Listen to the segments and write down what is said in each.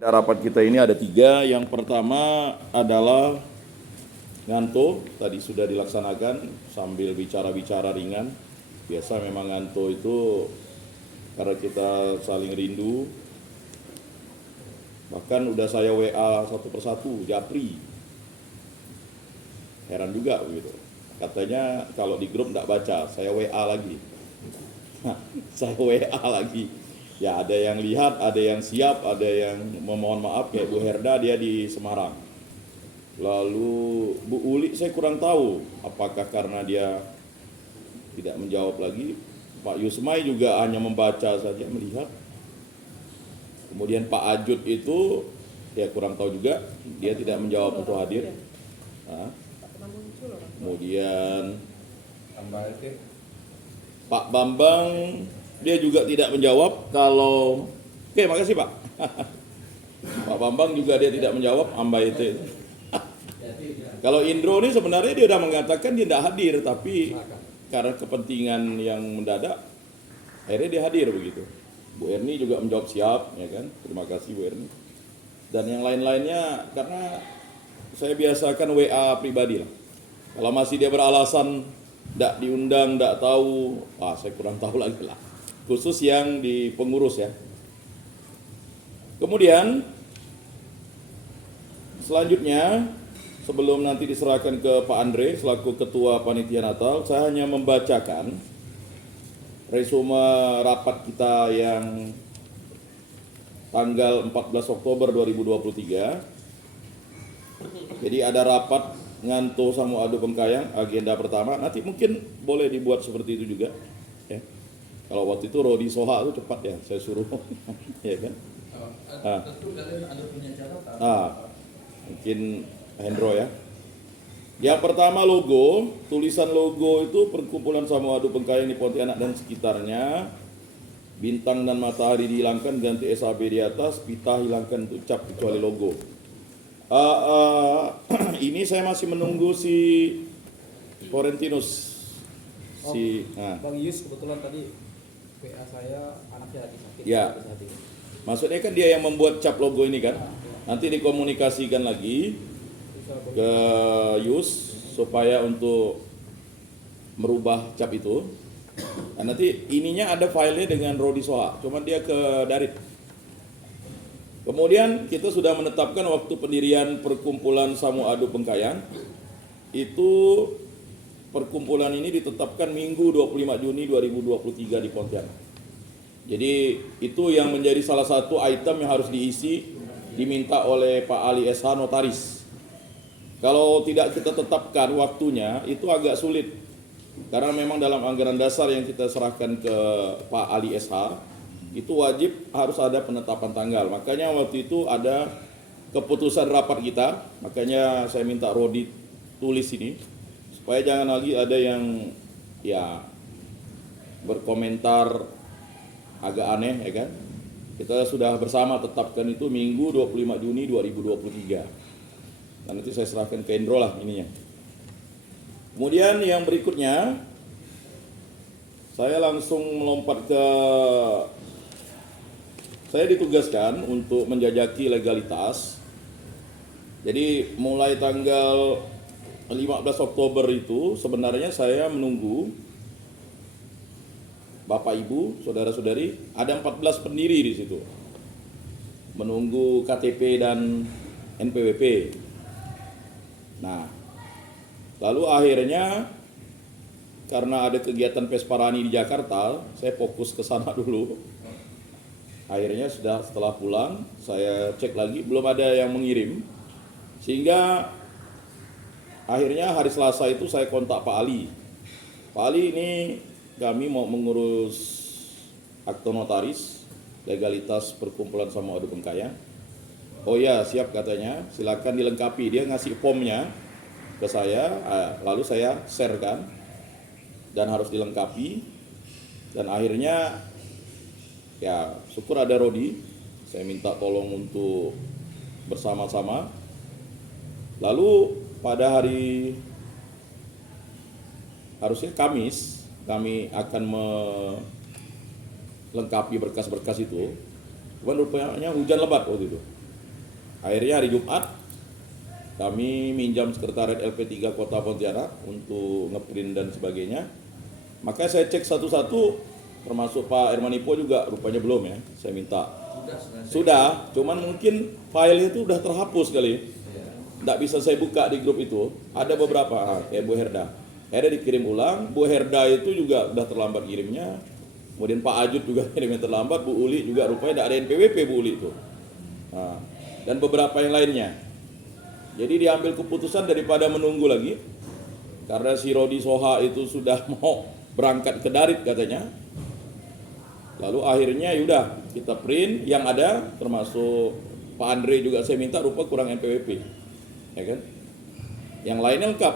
Rapat kita ini ada 3. Yang pertama adalah nganto, tadi sudah dilaksanakan sambil bicara-bicara ringan. Biasa memang nganto itu karena kita saling rindu. Bahkan udah saya WA satu persatu, Japri. Heran juga begitu. Katanya kalau di grup enggak baca, saya WA lagi. Saya WA lagi. Ya ada yang lihat, ada yang siap, ada yang memohon maaf kayak Bu Herda, dia di Semarang. Lalu Bu Uli saya kurang tahu apakah karena dia tidak menjawab lagi. Pak Yusmai juga hanya membaca saja, melihat. Kemudian Pak Ajud itu ya kurang tahu juga, dia tidak menjawab untuk hadir. Nah, kemudian Pak Bambang dia juga tidak menjawab kalau oke, makasih Pak. Pak Bambang juga dia tidak menjawab ambai itu. Kalau Indro ini sebenarnya dia sudah mengatakan dia tidak hadir, tapi karena kepentingan yang mendadak akhirnya dia hadir begitu. Bu Erni juga menjawab siap, ya kan? Terima kasih Bu Erni. Dan yang lain-lainnya karena saya biasakan WA pribadi lah. Kalau masih dia beralasan tidak diundang, tidak tahu, saya kurang tahu lagi lah. Khusus yang di pengurus ya. Kemudian selanjutnya sebelum nanti diserahkan ke Pak Andre selaku Ketua Panitia Natal, saya hanya membacakan resume rapat kita yang tanggal 14 Oktober 2023. Jadi ada rapat nganto Samu Adu Pengkayang, agenda pertama. Nanti mungkin boleh dibuat seperti itu juga. Ya. Kalau waktu itu Rodi Soha itu cepat ya, saya suruh. Ya kan? Tentu kalian ada punya catatan. Mungkin Hendro ya. Yang pertama logo, tulisan logo itu Perkumpulan Samu Adu Pengkayang di Pontianak dan sekitarnya. Bintang dan matahari dihilangkan, ganti SAB di atas, pita hilangkan untuk cap kecuali logo. Ini saya masih menunggu si Florentinus. Bang Yus kebetulan tadi WA saya anaknya lagi sakit. Ya. Maksudnya kan dia yang membuat cap logo ini kan. Nanti dikomunikasikan lagi ke Yus supaya untuk merubah cap itu. Nah, nanti ininya ada filenya dengan Rodi Soha, cuman dia ke Darit. Kemudian kita sudah menetapkan waktu pendirian Perkumpulan Samu Adu Pengkayang. Itu perkumpulan ini ditetapkan Minggu 25 Juni 2023 di Pontianak. Jadi itu yang menjadi salah satu item yang harus diisi, diminta oleh Pak Ali SH Notaris. Kalau tidak kita tetapkan waktunya itu agak sulit. Karena memang dalam anggaran dasar yang kita serahkan ke Pak Ali SH itu wajib harus ada penetapan tanggal. Makanya waktu itu ada keputusan rapat kita, makanya saya minta Rodi tulis ini supaya jangan lagi ada yang ya berkomentar agak aneh ya kan. Kita sudah bersama tetapkan itu Minggu 25 Juni 2023. Dan nanti saya serahkan ke Endro lah ininya. Kemudian yang berikutnya saya langsung melompat ke saya ditugaskan untuk menjajaki legalitas. Jadi mulai tanggal 15 Oktober itu sebenarnya saya menunggu Bapak Ibu, saudara-saudari, ada 14 pendiri di situ. Menunggu KTP dan NPWP. Nah, lalu akhirnya karena ada kegiatan Pesparani di Jakarta, saya fokus ke sana dulu. Akhirnya setelah pulang, saya cek lagi, belum ada yang mengirim. Sehingga akhirnya hari Selasa itu saya kontak Pak Ali. Pak Ali ini kami mau mengurus akte notaris, legalitas Perkumpulan Samu Adu Pengkayang. Oh ya, siap katanya, silakan dilengkapi. Dia ngasih formnya ke saya, lalu saya share kan, dan harus dilengkapi. Dan akhirnya ya syukur ada Rodi, saya minta tolong untuk bersama-sama. Lalu pada hari harusnya Kamis kami akan melengkapi berkas-berkas itu. Cuman rupanya hujan lebat waktu itu. Akhirnya hari Jumat kami minjam sekretariat LP3 Kota Pontianak untuk ngeprint dan sebagainya. Maka saya cek satu-satu, termasuk Pak Hermanipo juga rupanya belum ya, saya minta. Sudah, cuman mungkin file itu udah terhapus kali. Nggak bisa saya buka di grup itu. Ada beberapa, kayak Bu Herda. Akhirnya dikirim ulang, Bu Herda itu juga udah terlambat kirimnya. Kemudian Pak Ajud juga kirimnya terlambat, Bu Uli juga rupanya tidak ada NPWP Bu Uli itu. Nah, dan beberapa yang lainnya. Jadi diambil keputusan daripada menunggu lagi, karena si Rodi Soha itu sudah mau berangkat ke Darit katanya. Lalu akhirnya yaudah kita print yang ada, termasuk Pak Andre juga saya minta, rupa kurang NPWP, ya kan? Yang lainnya lengkap.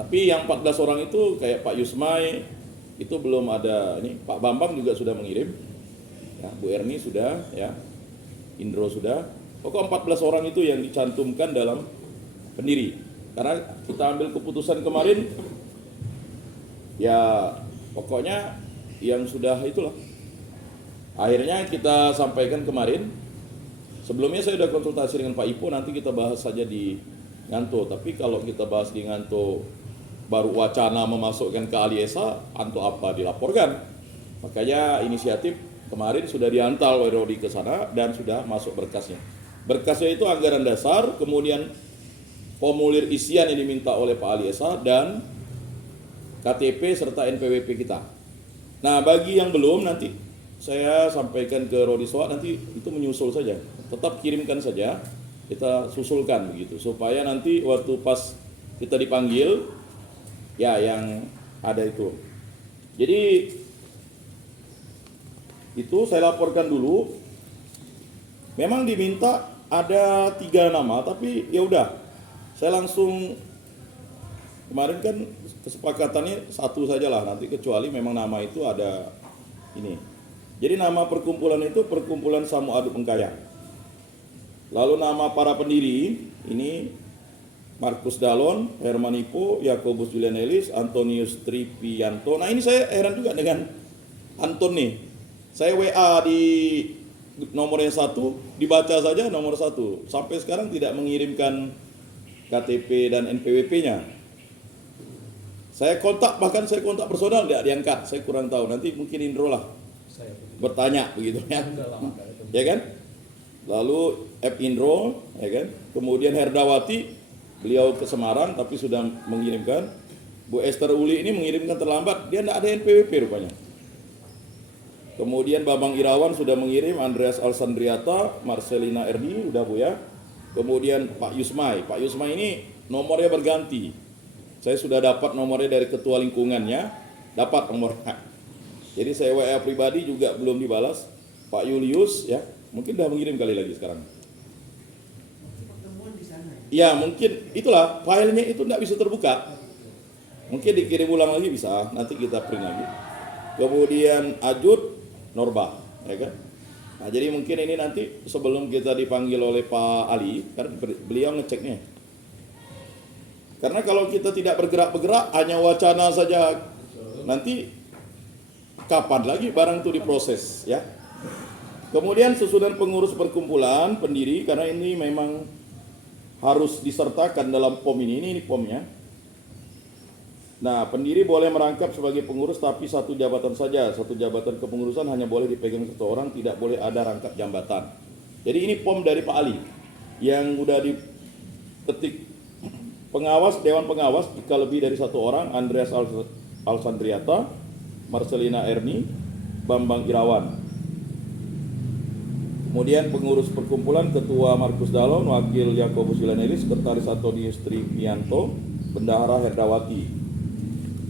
Tapi yang 14 orang itu kayak Pak Yusmai itu belum ada. Ini Pak Bambang juga sudah mengirim, ya, Bu Erni sudah, ya, Indro sudah. Pokok 14 orang itu yang dicantumkan dalam pendiri. Karena kita ambil keputusan kemarin, ya pokoknya yang sudah itulah. Akhirnya kita sampaikan kemarin. Sebelumnya saya sudah konsultasi dengan Pak Ipo, nanti kita bahas saja di Nganto. Tapi kalau kita bahas di Nganto, baru wacana memasukkan ke Aliesa, Anto apa dilaporkan. Makanya inisiatif kemarin sudah diantar oleh Rodi ke sana dan sudah masuk berkasnya. Berkasnya itu anggaran dasar, kemudian formulir isian yang diminta oleh Pak Aliesa dan KTP serta NPWP kita. Nah, bagi yang belum nanti saya sampaikan ke Rodi Soa, nanti itu menyusul saja. Tetap kirimkan saja, kita susulkan begitu supaya nanti waktu pas kita dipanggil ya yang ada itu. Jadi itu saya laporkan dulu. Memang diminta ada 3 nama, tapi ya udah, saya langsung kemarin kan kesepakatannya satu sajalah nanti, kecuali memang nama itu ada ini. Jadi nama perkumpulan itu Perkumpulan Samu Aduk Bengkayang. Lalu nama para pendiri ini Markus Dalon, Hermanipo, Yakobus Julianelis, Antonius Tripianto. Nah ini saya heran juga dengan Anton nih. Saya WA di nomor yang 1, dibaca saja nomor 1. Sampai sekarang tidak mengirimkan KTP dan NPWP-nya. Saya kontak, bahkan saya kontak personal tidak diangkat. Saya kurang tahu, nanti mungkin Indro lah bertanya begitu ya. Ya kan? Lalu F Indro, ya kan? Kemudian Herdawati, beliau ke Semarang tapi sudah mengirimkan. Bu Esther Uli ini mengirimkan terlambat, dia tidak ada NPWP rupanya. Kemudian Bambang Irawan sudah mengirim, Andreas Alsandriata, Marcelina Erdi, udah Bu ya. Kemudian Pak Yusmai. Pak Yusmai ini nomornya berganti. Saya sudah dapat nomornya dari ketua lingkungannya, dapat nomornya. Jadi saya WA pribadi juga belum dibalas. Pak Julius ya, mungkin udah mengirim kali lagi sekarang. Ya mungkin itulah, filenya itu tidak bisa terbuka. Mungkin dikirim ulang lagi bisa, nanti kita print lagi. Kemudian Ajud Norba, ya kan? Nah, jadi mungkin ini nanti sebelum kita dipanggil oleh Pak Ali, kan beliau ngeceknya. Karena kalau kita tidak bergerak-bergerak, hanya wacana saja, nanti kapan lagi barang itu diproses, ya? Kemudian susunan pengurus perkumpulan, pendiri, karena ini memang harus disertakan dalam POM ini POM-nya. Nah, pendiri boleh merangkap sebagai pengurus tapi satu jabatan saja. Satu jabatan kepengurusan hanya boleh dipegang satu orang, tidak boleh ada rangkap jabatan. Jadi ini POM dari Pak Ali yang udah diketik. Pengawas, Dewan Pengawas jika lebih dari satu orang, Andreas Alsandriata, Marcelina Erni, Bambang Irawan. Kemudian pengurus perkumpulan, Ketua Markus Dalon, Wakil Yakobus Julianelis, Sekretaris Antonius Tripianto, Bendahara Herdawati.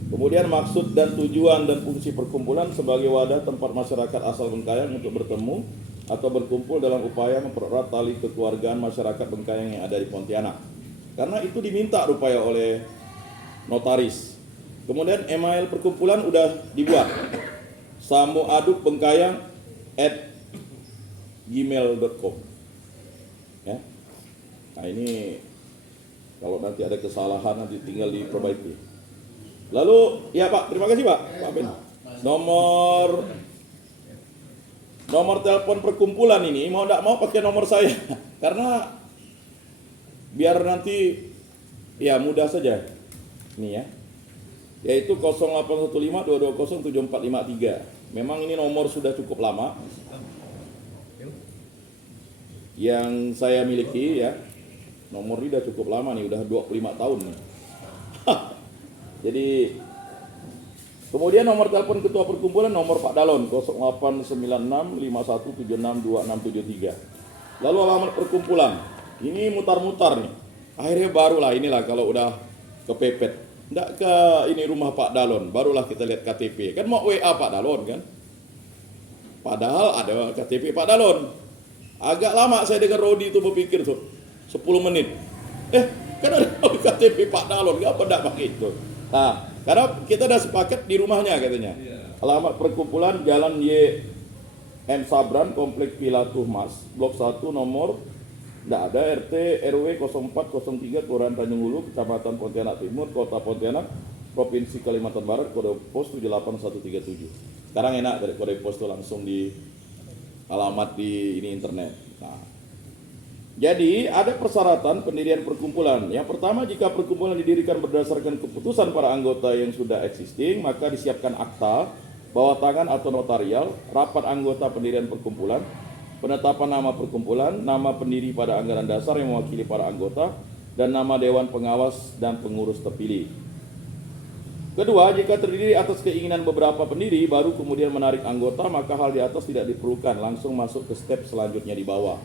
Kemudian maksud dan tujuan dan fungsi perkumpulan sebagai wadah tempat masyarakat asal Bengkayang untuk bertemu atau berkumpul dalam upaya mempererat tali kekeluargaan masyarakat Bengkayang yang ada di Pontianak. Karena itu diminta rupanya oleh notaris. Kemudian email perkumpulan udah dibuat, samuadukbengkayang@gmail.com. Ya. Nah ini kalau nanti ada kesalahan nanti tinggal diperbaiki. Lalu, ya Pak, terima kasih Pak Ben. Nomor nomor telepon perkumpulan ini mau tidak mau pakai nomor saya karena biar nanti ya mudah saja. Ini ya. Yaitu 0815-220-7453. Memang ini nomor sudah cukup lama yang saya miliki ya. Nomor ini sudah cukup lama nih, udah 25 tahun nih. Jadi kemudian nomor telepon ketua perkumpulan nomor Pak Dalon 089651762673. Lalu alamat perkumpulan. Ini mutar-mutar nih. Akhirnya barulah inilah kalau udah kepepet. Nggak ke ini rumah Pak Dalon, barulah kita lihat KTP. Kan mau WA Pak Dalon kan. Padahal ada KTP Pak Dalon. Agak lama saya dengar Rodi itu berpikir tuh 10 menit. Kan ada KTP Pak Dalon, apa enggak pakai itu? Nah, karena kita udah sepakat di rumahnya katanya. Alamat perkumpulan Jalan Y M Sabran, Komplek Villa Tuhmas, Blok 1 nomor enggak ada RT RW 0403 Kelurahan Tanjung Hulu, Kecamatan Pontianak Timur, Kota Pontianak, Provinsi Kalimantan Barat, kode pos 78137. Sekarang enak dari kode pos itu langsung di alamat di ini internet. Nah, jadi ada persyaratan pendirian perkumpulan. Yang pertama, jika perkumpulan didirikan berdasarkan keputusan para anggota yang sudah existing, maka disiapkan akta, bawah tangan atau notarial, rapat anggota pendirian perkumpulan, penetapan nama perkumpulan, nama pendiri pada anggaran dasar yang mewakili para anggota, dan nama dewan pengawas dan pengurus terpilih. Kedua, jika terdiri atas keinginan beberapa pendiri, baru kemudian menarik anggota, maka hal di atas tidak diperlukan, langsung masuk ke step selanjutnya di bawah.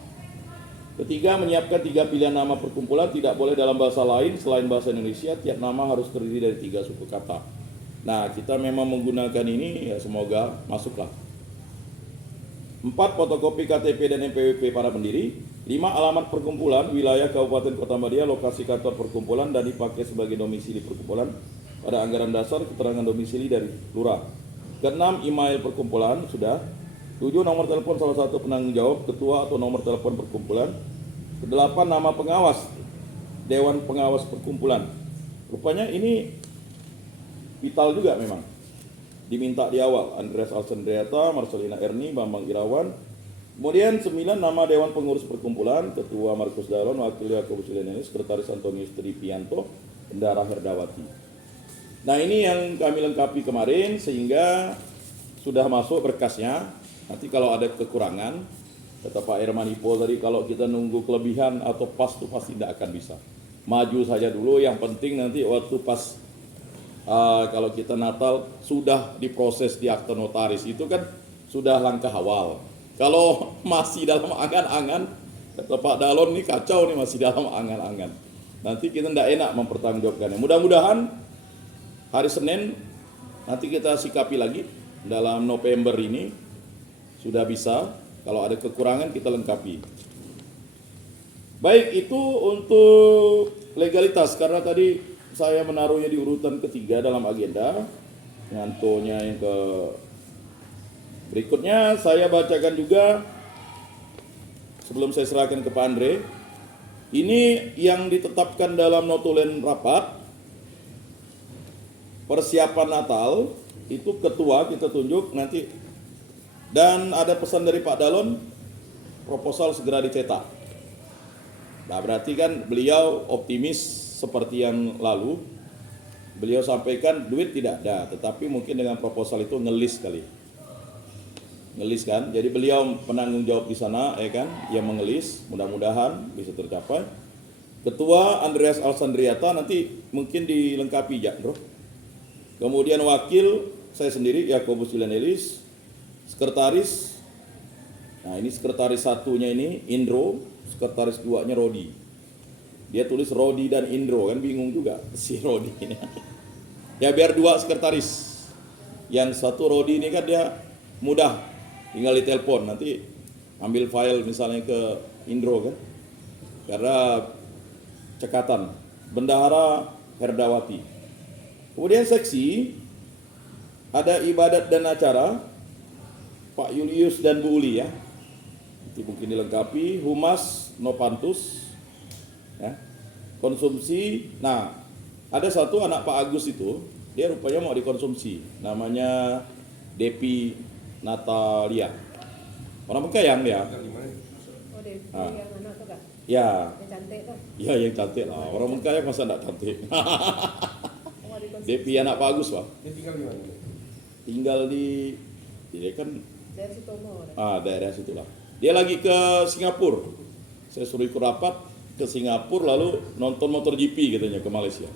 Ketiga, menyiapkan 3 pilihan nama perkumpulan, tidak boleh dalam bahasa lain selain bahasa Indonesia, tiap nama harus terdiri dari 3 suku kata. Nah, kita memang menggunakan ini, ya semoga masuklah. 4. Fotokopi KTP dan NPWP para pendiri. 5. Alamat perkumpulan, wilayah Kabupaten Kota Madia, lokasi kantor perkumpulan dan dipakai sebagai domisili perkumpulan. Pada anggaran dasar, keterangan domisili dari lurah. 6. Email perkumpulan, sudah. 7. Nomor telepon salah satu penanggung jawab, ketua atau nomor telepon perkumpulan. 8. Nama pengawas, dewan pengawas perkumpulan. Rupanya ini vital juga memang. Diminta di awal, Andreas Alsendriata, Marcelina Erni, Bambang Irawan. Kemudian 9, nama Dewan Pengurus Perkumpulan, Ketua Markus Dalon, Wakil Yakobus Yulianis, Sekretaris Antonius Tripianto, Bendara Herdawati. Nah, ini yang kami lengkapi kemarin sehingga sudah masuk berkasnya. Nanti kalau ada kekurangan, kata Pak Herman Ipo tadi, kalau kita nunggu kelebihan atau pas itu pasti tidak akan bisa. Maju saja dulu, yang penting nanti waktu pas kalau kita Natal sudah diproses di akte notaris itu kan sudah langkah awal. Kalau masih dalam angan-angan, kata Pak Dalon ini kacau nih, masih dalam angan-angan. Nanti kita tidak enak mempertanggungjawabkannya. Mudah-mudahan hari Senin nanti kita sikapi lagi dalam November ini sudah bisa. Kalau ada kekurangan kita lengkapi. Baik, itu untuk legalitas karena tadi saya menaruhnya di urutan ketiga dalam agenda. Ngantonya yang ke berikutnya saya bacakan juga sebelum saya serahkan ke Pak Andre. Ini yang ditetapkan dalam notulen rapat persiapan Natal itu ketua kita tunjuk nanti, dan ada pesan dari Pak Dalon proposal segera dicetak. Nah, berarti kan beliau optimis. Seperti yang lalu, beliau sampaikan duit tidak ada, tetapi mungkin dengan proposal itu ngelis kali. Ngelis kan, jadi beliau penanggung jawab di sana, ya kan, yang mengelis, mudah-mudahan bisa tercapai. Ketua Andreas Alsandriata nanti mungkin dilengkapi ya, bro. Kemudian wakil saya sendiri Yakobus Yulianis, sekretaris. Nah, ini sekretaris satunya ini Indro, sekretaris duanya Rodi. Dia tulis Rodi dan Indro, kan bingung juga si Rodi ini. Ya biar 2 sekretaris. Yang satu Rodi ini kan dia mudah, tinggal ditelepon, nanti ambil file misalnya ke Indro kan. Karena cekatan. Bendahara Herdawati. Kemudian seksi ada ibadat dan acara Pak Julius dan Bu Uli ya. Nanti mungkin dilengkapi. Humas Novantus ya. Konsumsi, nah ada satu anak Pak Agus itu, dia rupanya mau dikonsumsi, namanya Depi Natalia. Orang Bengkayang dia. Oh, Devi Ah. yang anak tuh kak, Ya, yang cantik tuh. ya yang cantik lah. Orang Bengkayang masa enggak cantik. Oh, ada konsep. Devi anak bagus Pak. Dia tinggal di mana? Tinggal di dia kan Dari Sutomo. daerah situlah. Dia lagi ke Singapura. Saya suruh ikut rapat ke Singapura lalu nonton motor GP katanya ke Malaysia.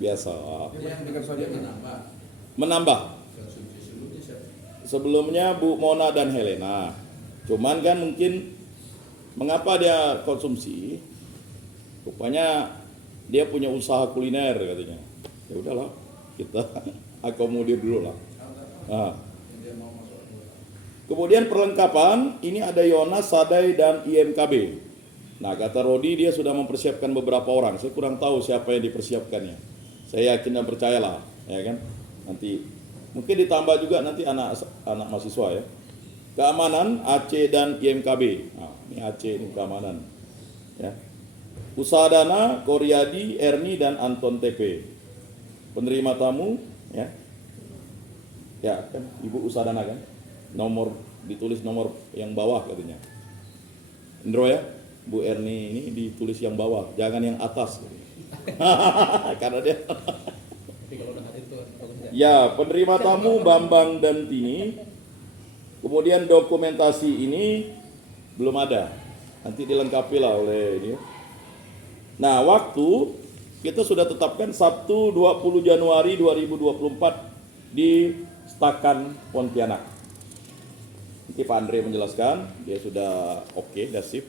Biasa. Dia masih dengan Dia suami. Menambah. konsumsi sebelumnya siapa? Sebelumnya Bu Mona dan Helena. Cuman kan mungkin mengapa dia konsumsi? Rupanya dia punya usaha kuliner katanya. Ya udahlah, kita akomodir dulu lah. Nah. Dia mau masuk dua. Kemudian perlengkapan, ini ada Yonas, Sadai, dan IMKB. Nah, kata Rodi dia sudah mempersiapkan beberapa orang. Saya kurang tahu siapa yang dipersiapkannya. Saya yakin dan percayalah, ya kan? Nanti mungkin ditambah juga nanti anak mahasiswa ya. Keamanan AC dan IMKB. Nah, ini AC ini keamanan. Ya. Usaha dana Koryadi, Erni, dan Anton TP. Penerima tamu, ya. Ya kan, Ibu usaha dana kan? Nomor ditulis nomor yang bawah katanya. Indro ya, Bu Erni ini ditulis yang bawah, jangan yang atas. Karena dia. Tapi kalau udah hadir tuh bagusnya. Ya, penerima tamu Bambang dan Tini. Kemudian dokumentasi ini belum ada. Nanti dilengkapi lah oleh ini. Nah, waktu kita sudah tetapkan Sabtu 20 Januari 2024 di Stakan Pontianak. Nanti Pak Andre menjelaskan, dia sudah oke, sudah sip.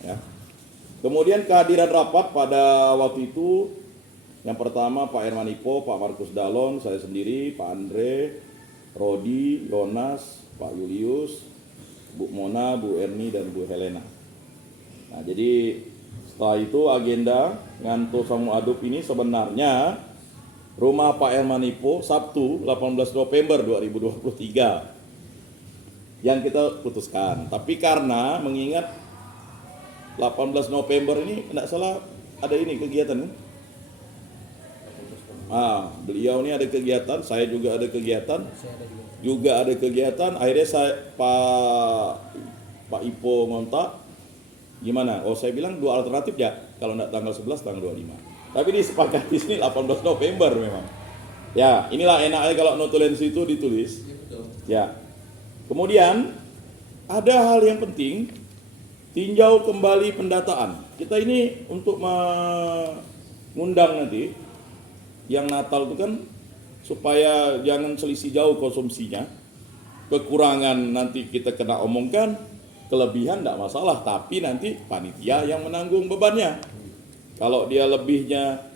Ya. Kemudian kehadiran rapat pada waktu itu, yang pertama Pak Herman Ipo, Pak Markus Dalon, saya sendiri, Pak Andre, Rodi, Yonas, Pak Julius, Bu Mona, Bu Erni, dan Bu Helena. Nah, jadi setelah itu agenda Nganto Samu Adub ini sebenarnya rumah Pak Herman Ipo Sabtu 18 November 2023 yang kita putuskan. Tapi karena mengingat 18 November ini tidak salah ada ini kegiatan kan? Beliau ini ada kegiatan, saya juga ada kegiatan, Saya ada juga. ada kegiatan. Akhirnya saya Pak Ipo ngontak, gimana? Oh saya bilang dua alternatif ya, kalau tidak tanggal 11 tanggal 25. Tapi disepakati sini 18 November memang. Ya inilah enaknya kalau notulensi itu ditulis. Iya betul. Ya. Kemudian ada hal yang penting, tinjau kembali pendataan. Kita ini untuk mengundang nanti yang Natal itu kan supaya jangan selisih jauh konsumsinya. Kekurangan nanti kita kena omongkan, kelebihan tidak masalah, tapi nanti panitia yang menanggung bebannya. Kalau dia lebihnya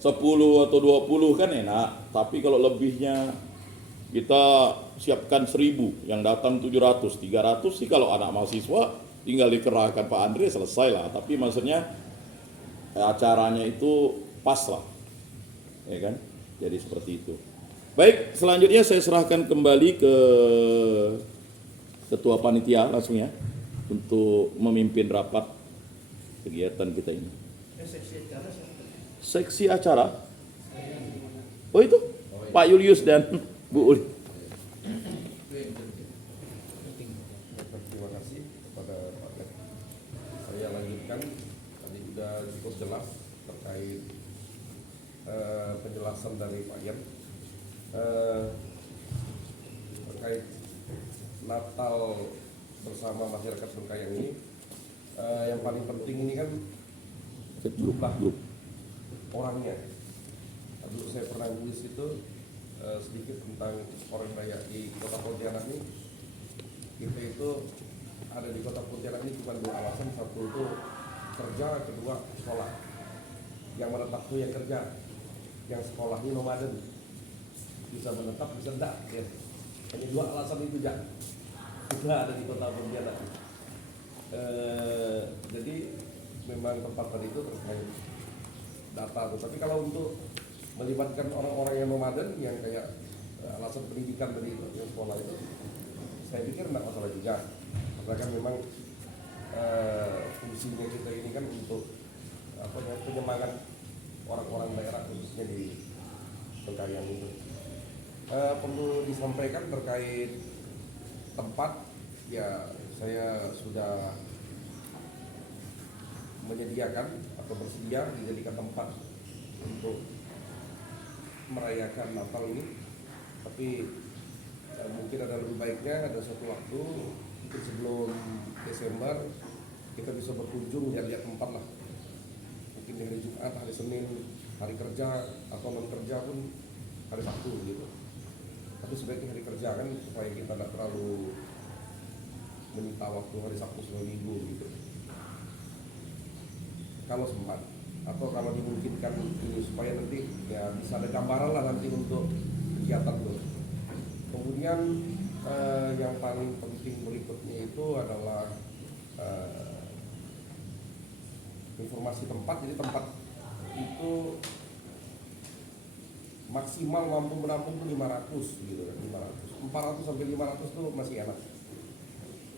10 atau 20 kan enak, tapi kalau lebihnya kita siapkan 1000, yang datang 700, 300 sih kalau anak mahasiswa tinggal dikerahkan Pak Andre selesai lah. Tapi maksudnya acaranya itu pas lah, ya kan? Jadi seperti itu. Baik, selanjutnya saya serahkan kembali ke Ketua Panitia langsung ya untuk memimpin rapat kegiatan kita ini. Seksi acara? Oh itu? Pak Julius dan Bu Uli. Itu yang penting. Terima kasih kepada Pak Lek. Saya lanjutkan, tadi sudah cukup jelas terkait penjelasan dari Pak Yan terkait Natal bersama masyarakat Bengkayang ini. Yang paling penting ini kan jumlah orangnya. Dulu saya pernah nulis itu sedikit tentang orang kaya di Kota Pontianak ini. Kita itu ada di Kota Pontianak ini cuma dua alasan. Satu itu kerja, kedua sekolah. Yang menetap itu yang kerja, yang sekolahnya nomaden, bisa menetap bisa enggak ya. Hanya dua alasan itu aja sudah ada di Kota Pontianak. Jadi memang tempat tadi itu terkait data tuh. Tapi kalau untuk melibatkan orang-orang yang nomaden yang kayak alasan pendidikan tadi itu, yang sekolah itu, saya pikir tidak masalah juga. Karena kan memang fungsinya kita ini kan untuk penyemangat orang-orang daerah khususnya di Bengkayang itu. Perlu disampaikan terkait tempat ya saya sudah menyediakan atau bersedia dijadikan tempat untuk merayakan Natal ini, tapi mungkin ada lebih baiknya ada suatu waktu mungkin sebelum Desember kita bisa berkunjung lihat-lihat tempat lah, mungkin di hari Jumat, hari Senin, hari kerja atau non kerja pun hari Sabtu gitu, tapi sebaiknya hari kerja kan supaya kita tidak terlalu menyita waktu hari Sabtu sampai Minggu gitu kalau sempat, atau kalau dimungkinkan ini supaya nanti ya bisa ada gambaran lah nanti untuk kegiatan tuh. Kemudian yang paling penting berikutnya itu adalah informasi tempat. Jadi tempat itu maksimal mampu menampung tuh 500 gitu kan, 500 400 sampai 500 tuh masih enak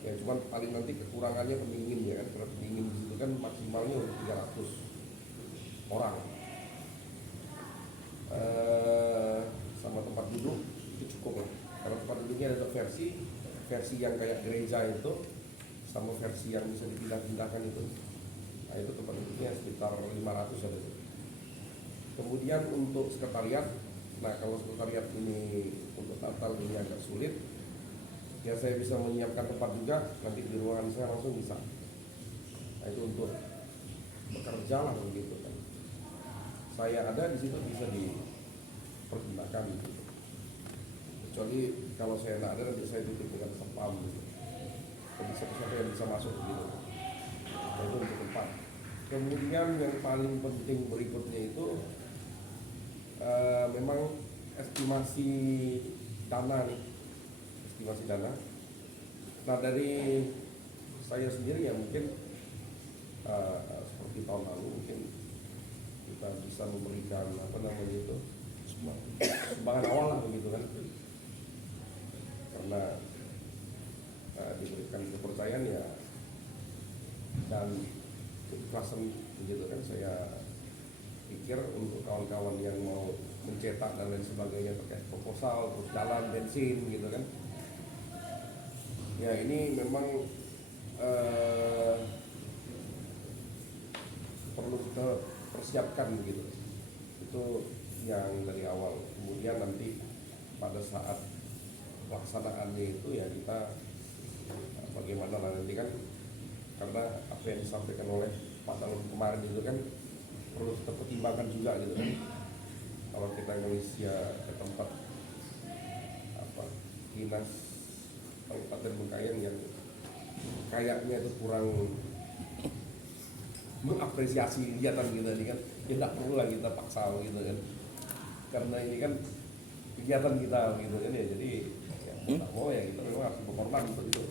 ya, cuman paling nanti kekurangannya pendingin ya kan, karena pendingin di situ kan maksimalnya untuk 300 orang. Sama tempat duduk itu cukup lah, karena tempat duduknya ada versi yang kayak gereja itu sama versi yang bisa dipindah-pindahkan itu. Nah itu tempat duduknya sekitar 500 ada. Kemudian untuk sekretariat, nah kalau sekretariat ini untuk Natal ini agak sulit, ya saya bisa menyiapkan tempat juga, nanti di ruangan saya langsung bisa. Nah itu untuk bekerja lah begitu kan. Saya ada di situ bisa dipergunakan gitu. Kecuali kalau saya tidak ada nanti saya tutup dengan spam gitu. Bisa siapa yang bisa masuk gitu. Nah itu untuk tempat. Kemudian yang paling penting berikutnya itu memang estimasi dana nih. Estimasi dana. Nah dari saya sendiri ya mungkin seperti tahun lalu mungkin kita bisa memberikan apa namanya itu sumbangan awal lah begitu kan, karena diberikan kepercayaan ya dan keikhlasan begitu kan. Saya pikir untuk kawan-kawan yang mau mencetak dan lain sebagainya terkait proposal, terus jalan, bensin gitu kan. Ya ini memang perlu kita persiapkan begitu. Itu yang dari awal. Kemudian nanti pada saat pelaksanaannya itu ya kita bagaimana nanti kan, karena apa yang disampaikan oleh Pak Dalem kemarin itu kan perlu kita pertimbangkan juga gitu kan. Kalau kita Indonesia ke tempat apa dinas Kabupaten Bengkayang yang kayaknya itu kurang mengapresiasi kegiatan kita ini kan, ya tidak perlu lah kita paksa gitu kan, karena ini kan kegiatan kita gitu kan ya. Jadi ya, mau ya kita memang harus berkorban untuk itu.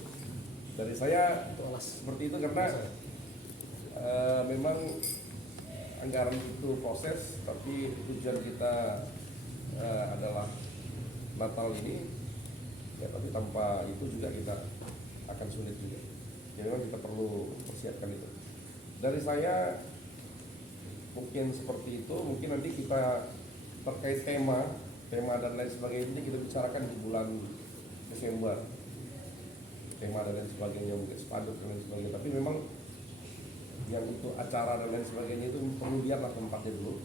Dari saya seperti itu karena memang anggaran itu proses, tapi tujuan kita adalah Natal ini ya, tapi tanpa itu juga kita akan sulit juga. Jadi memang kita perlu persiapkan itu. Dari saya mungkin seperti itu. Mungkin nanti kita terkait tema dan lain sebagainya kita bicarakan di bulan Desember. Tema dan lain sebagainya, mungkin spanduk dan lain sebagainya. Tapi memang yang untuk acara dan lain sebagainya itu perlu lihatlah tempatnya dulu.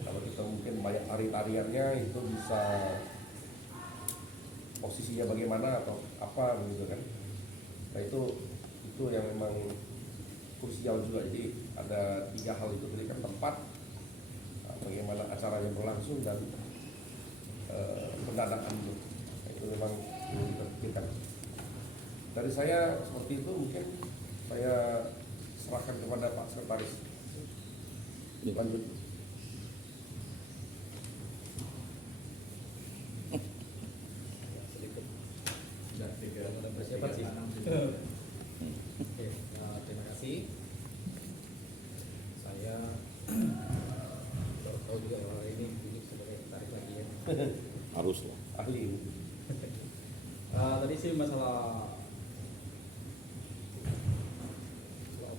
Kalau kita mungkin banyak tariannya itu bisa posisinya bagaimana atau apa gitu kan. Nah itu yang memang krusial juga. Jadi ada 3 hal itu tadi kan, tempat, bagaimana acaranya berlangsung, dan pendanaan itu. Nah, itu memang perlu dipikirkan. Dari saya seperti itu, mungkin saya serahkan kepada Pak Sekretaris. Lanjut. Oke, terima kasih. Saya baru tahu juga orang ini sebagai tarik lagi ya. Harus lah. Ahli. Tadi sih masalah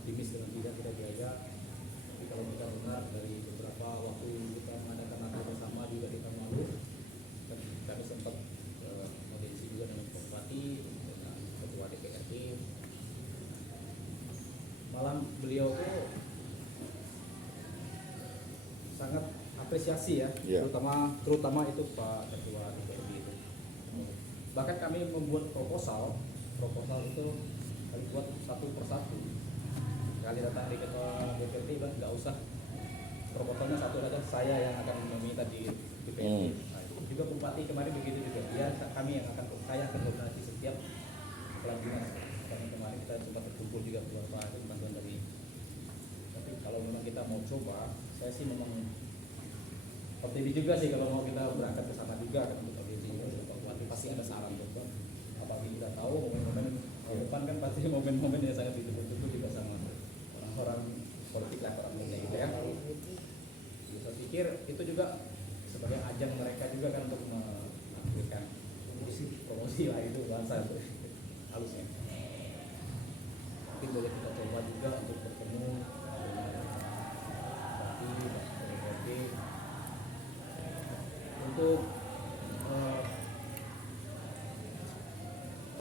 optimis dengan tidak diajak. Tapi kalau kita dengar dari beberapa waktu kita mengadakan Natal bersama juga di tahun lalu, kami sempat audiensi juga dengan Bupati, dengan malam beliau tuh sangat apresiasi ya, Iya. terutama itu Pak Ketua DPRD itu. Bahkan kami membuat proposal itu kami buat satu persatu. Kali datang di Ketua DPRD bilang nggak usah, proposalnya satu aja, saya yang akan meminta di DPRD. Nah, itu juga Bupati kemarin begitu juga, saya akan koordinasi setiap pelantikan. Kemarin kita sempat berkumpul juga beberapa bantuan dari. Tapi kalau memang kita mau coba, saya sih memang optimis juga sih kalau mau kita berangkat ke sana juga kan, untuk Pak Bupati pasti ada saran juga. Apalagi kita tahu momen-momen depan kan pasti momen-momen yang sangat ditunggu-tunggu juga sama orang-orang politik lah, orang muda gitu ya. Jadi saya pikir itu juga sebagai ajang mereka juga kan untuk melakukan promosi lah itu bahasa itu halusnya. Mungkin boleh kita coba juga untuk bertemu dengan Bupati, DPRD untuk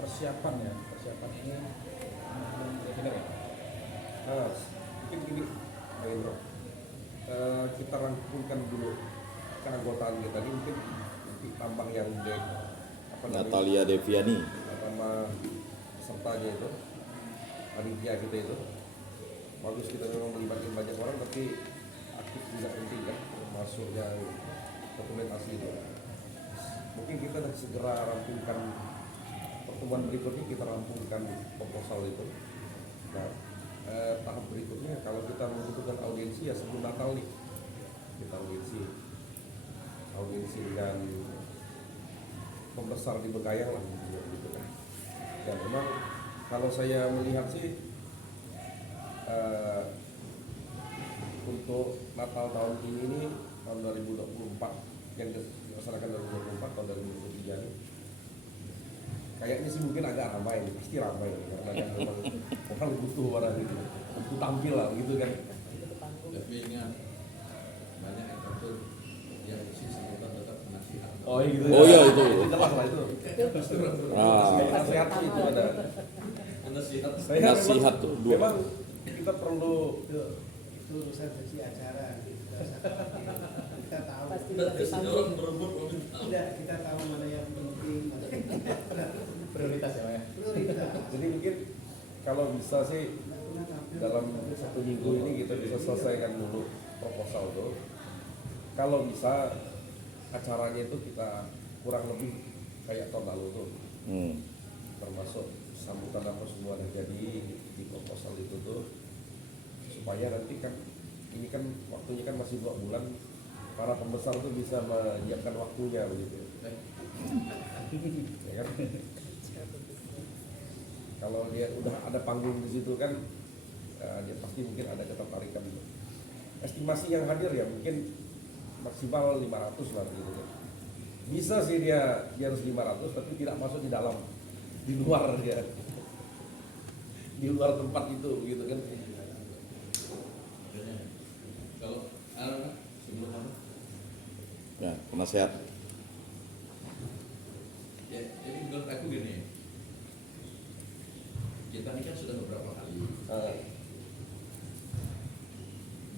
persiapan ini benar ya. Nah, mungkin gini, Bang Indro, kita rangkumkan dulu keanggotaan kita ini, mungkin nanti tambang yang Natalia Deviani. nama pesertanya itu, panitia kita itu bagus, kita memang melibatkan banyak orang, tapi aktif tidak penting kan, termasuk yang dokumentasi itu. Mungkin kita akan segera rampungkan pertemuan berikutnya, kita rampungkan proposal itu. Nah, tahap berikutnya kalau kita membutuhkan audiensi ya sebelum Natal nih, kita audiensi dengan pembesar di Bekayang lah gitu kan. Dan memang kalau saya melihat sih untuk Natal tahun ini tahun 2024 yang dilaksanakan 2024 tahun 2023 ini kayaknya sih mungkin agak ramai nih, pasti ramai nih, karena kan memang orang butuh orang gitu, butuh tampil lah gitu kan. Tapi ingat banyak yang betul yang isi sambutan tetap penasihat. Oh iya gitu. Oh iya itu. Jelas lah itu. Nasihat sih itu ada. Penasihat. Nasihat tuh dua. Memang kita perlu itu urusan sesi acara. Kita tahu. Pasti Berarti lebih orang berebut mobil. Tidak, kita tahu mana yang penting, mana yang Prioritas ya Pak ya. prioritas. jadi mungkin kalau bisa sih dalam 1 minggu ini kita bisa selesaikan dulu proposal tuh. Kalau bisa acaranya itu kita kurang lebih kayak tahun lalu tuh, termasuk sambutan apa semua yang jadi di proposal itu tuh, supaya nanti kan ini kan waktunya kan masih 2 bulan, para pembesar tuh bisa menyiapkan waktunya begitu ya kan. Kalau dia udah ada panggung di situ kan, dia pasti mungkin ada ketertarikan. Estimasi yang hadir ya mungkin maksimal 500 lah gitu kan. Bisa sih dia harus 500 tapi tidak masuk di dalam, di luar dia, di luar tempat itu gitu kan. Kalau sebelum apa? Ya, penasehat. Ya, jadi menurut aku gini, kita ini kan sudah beberapa kali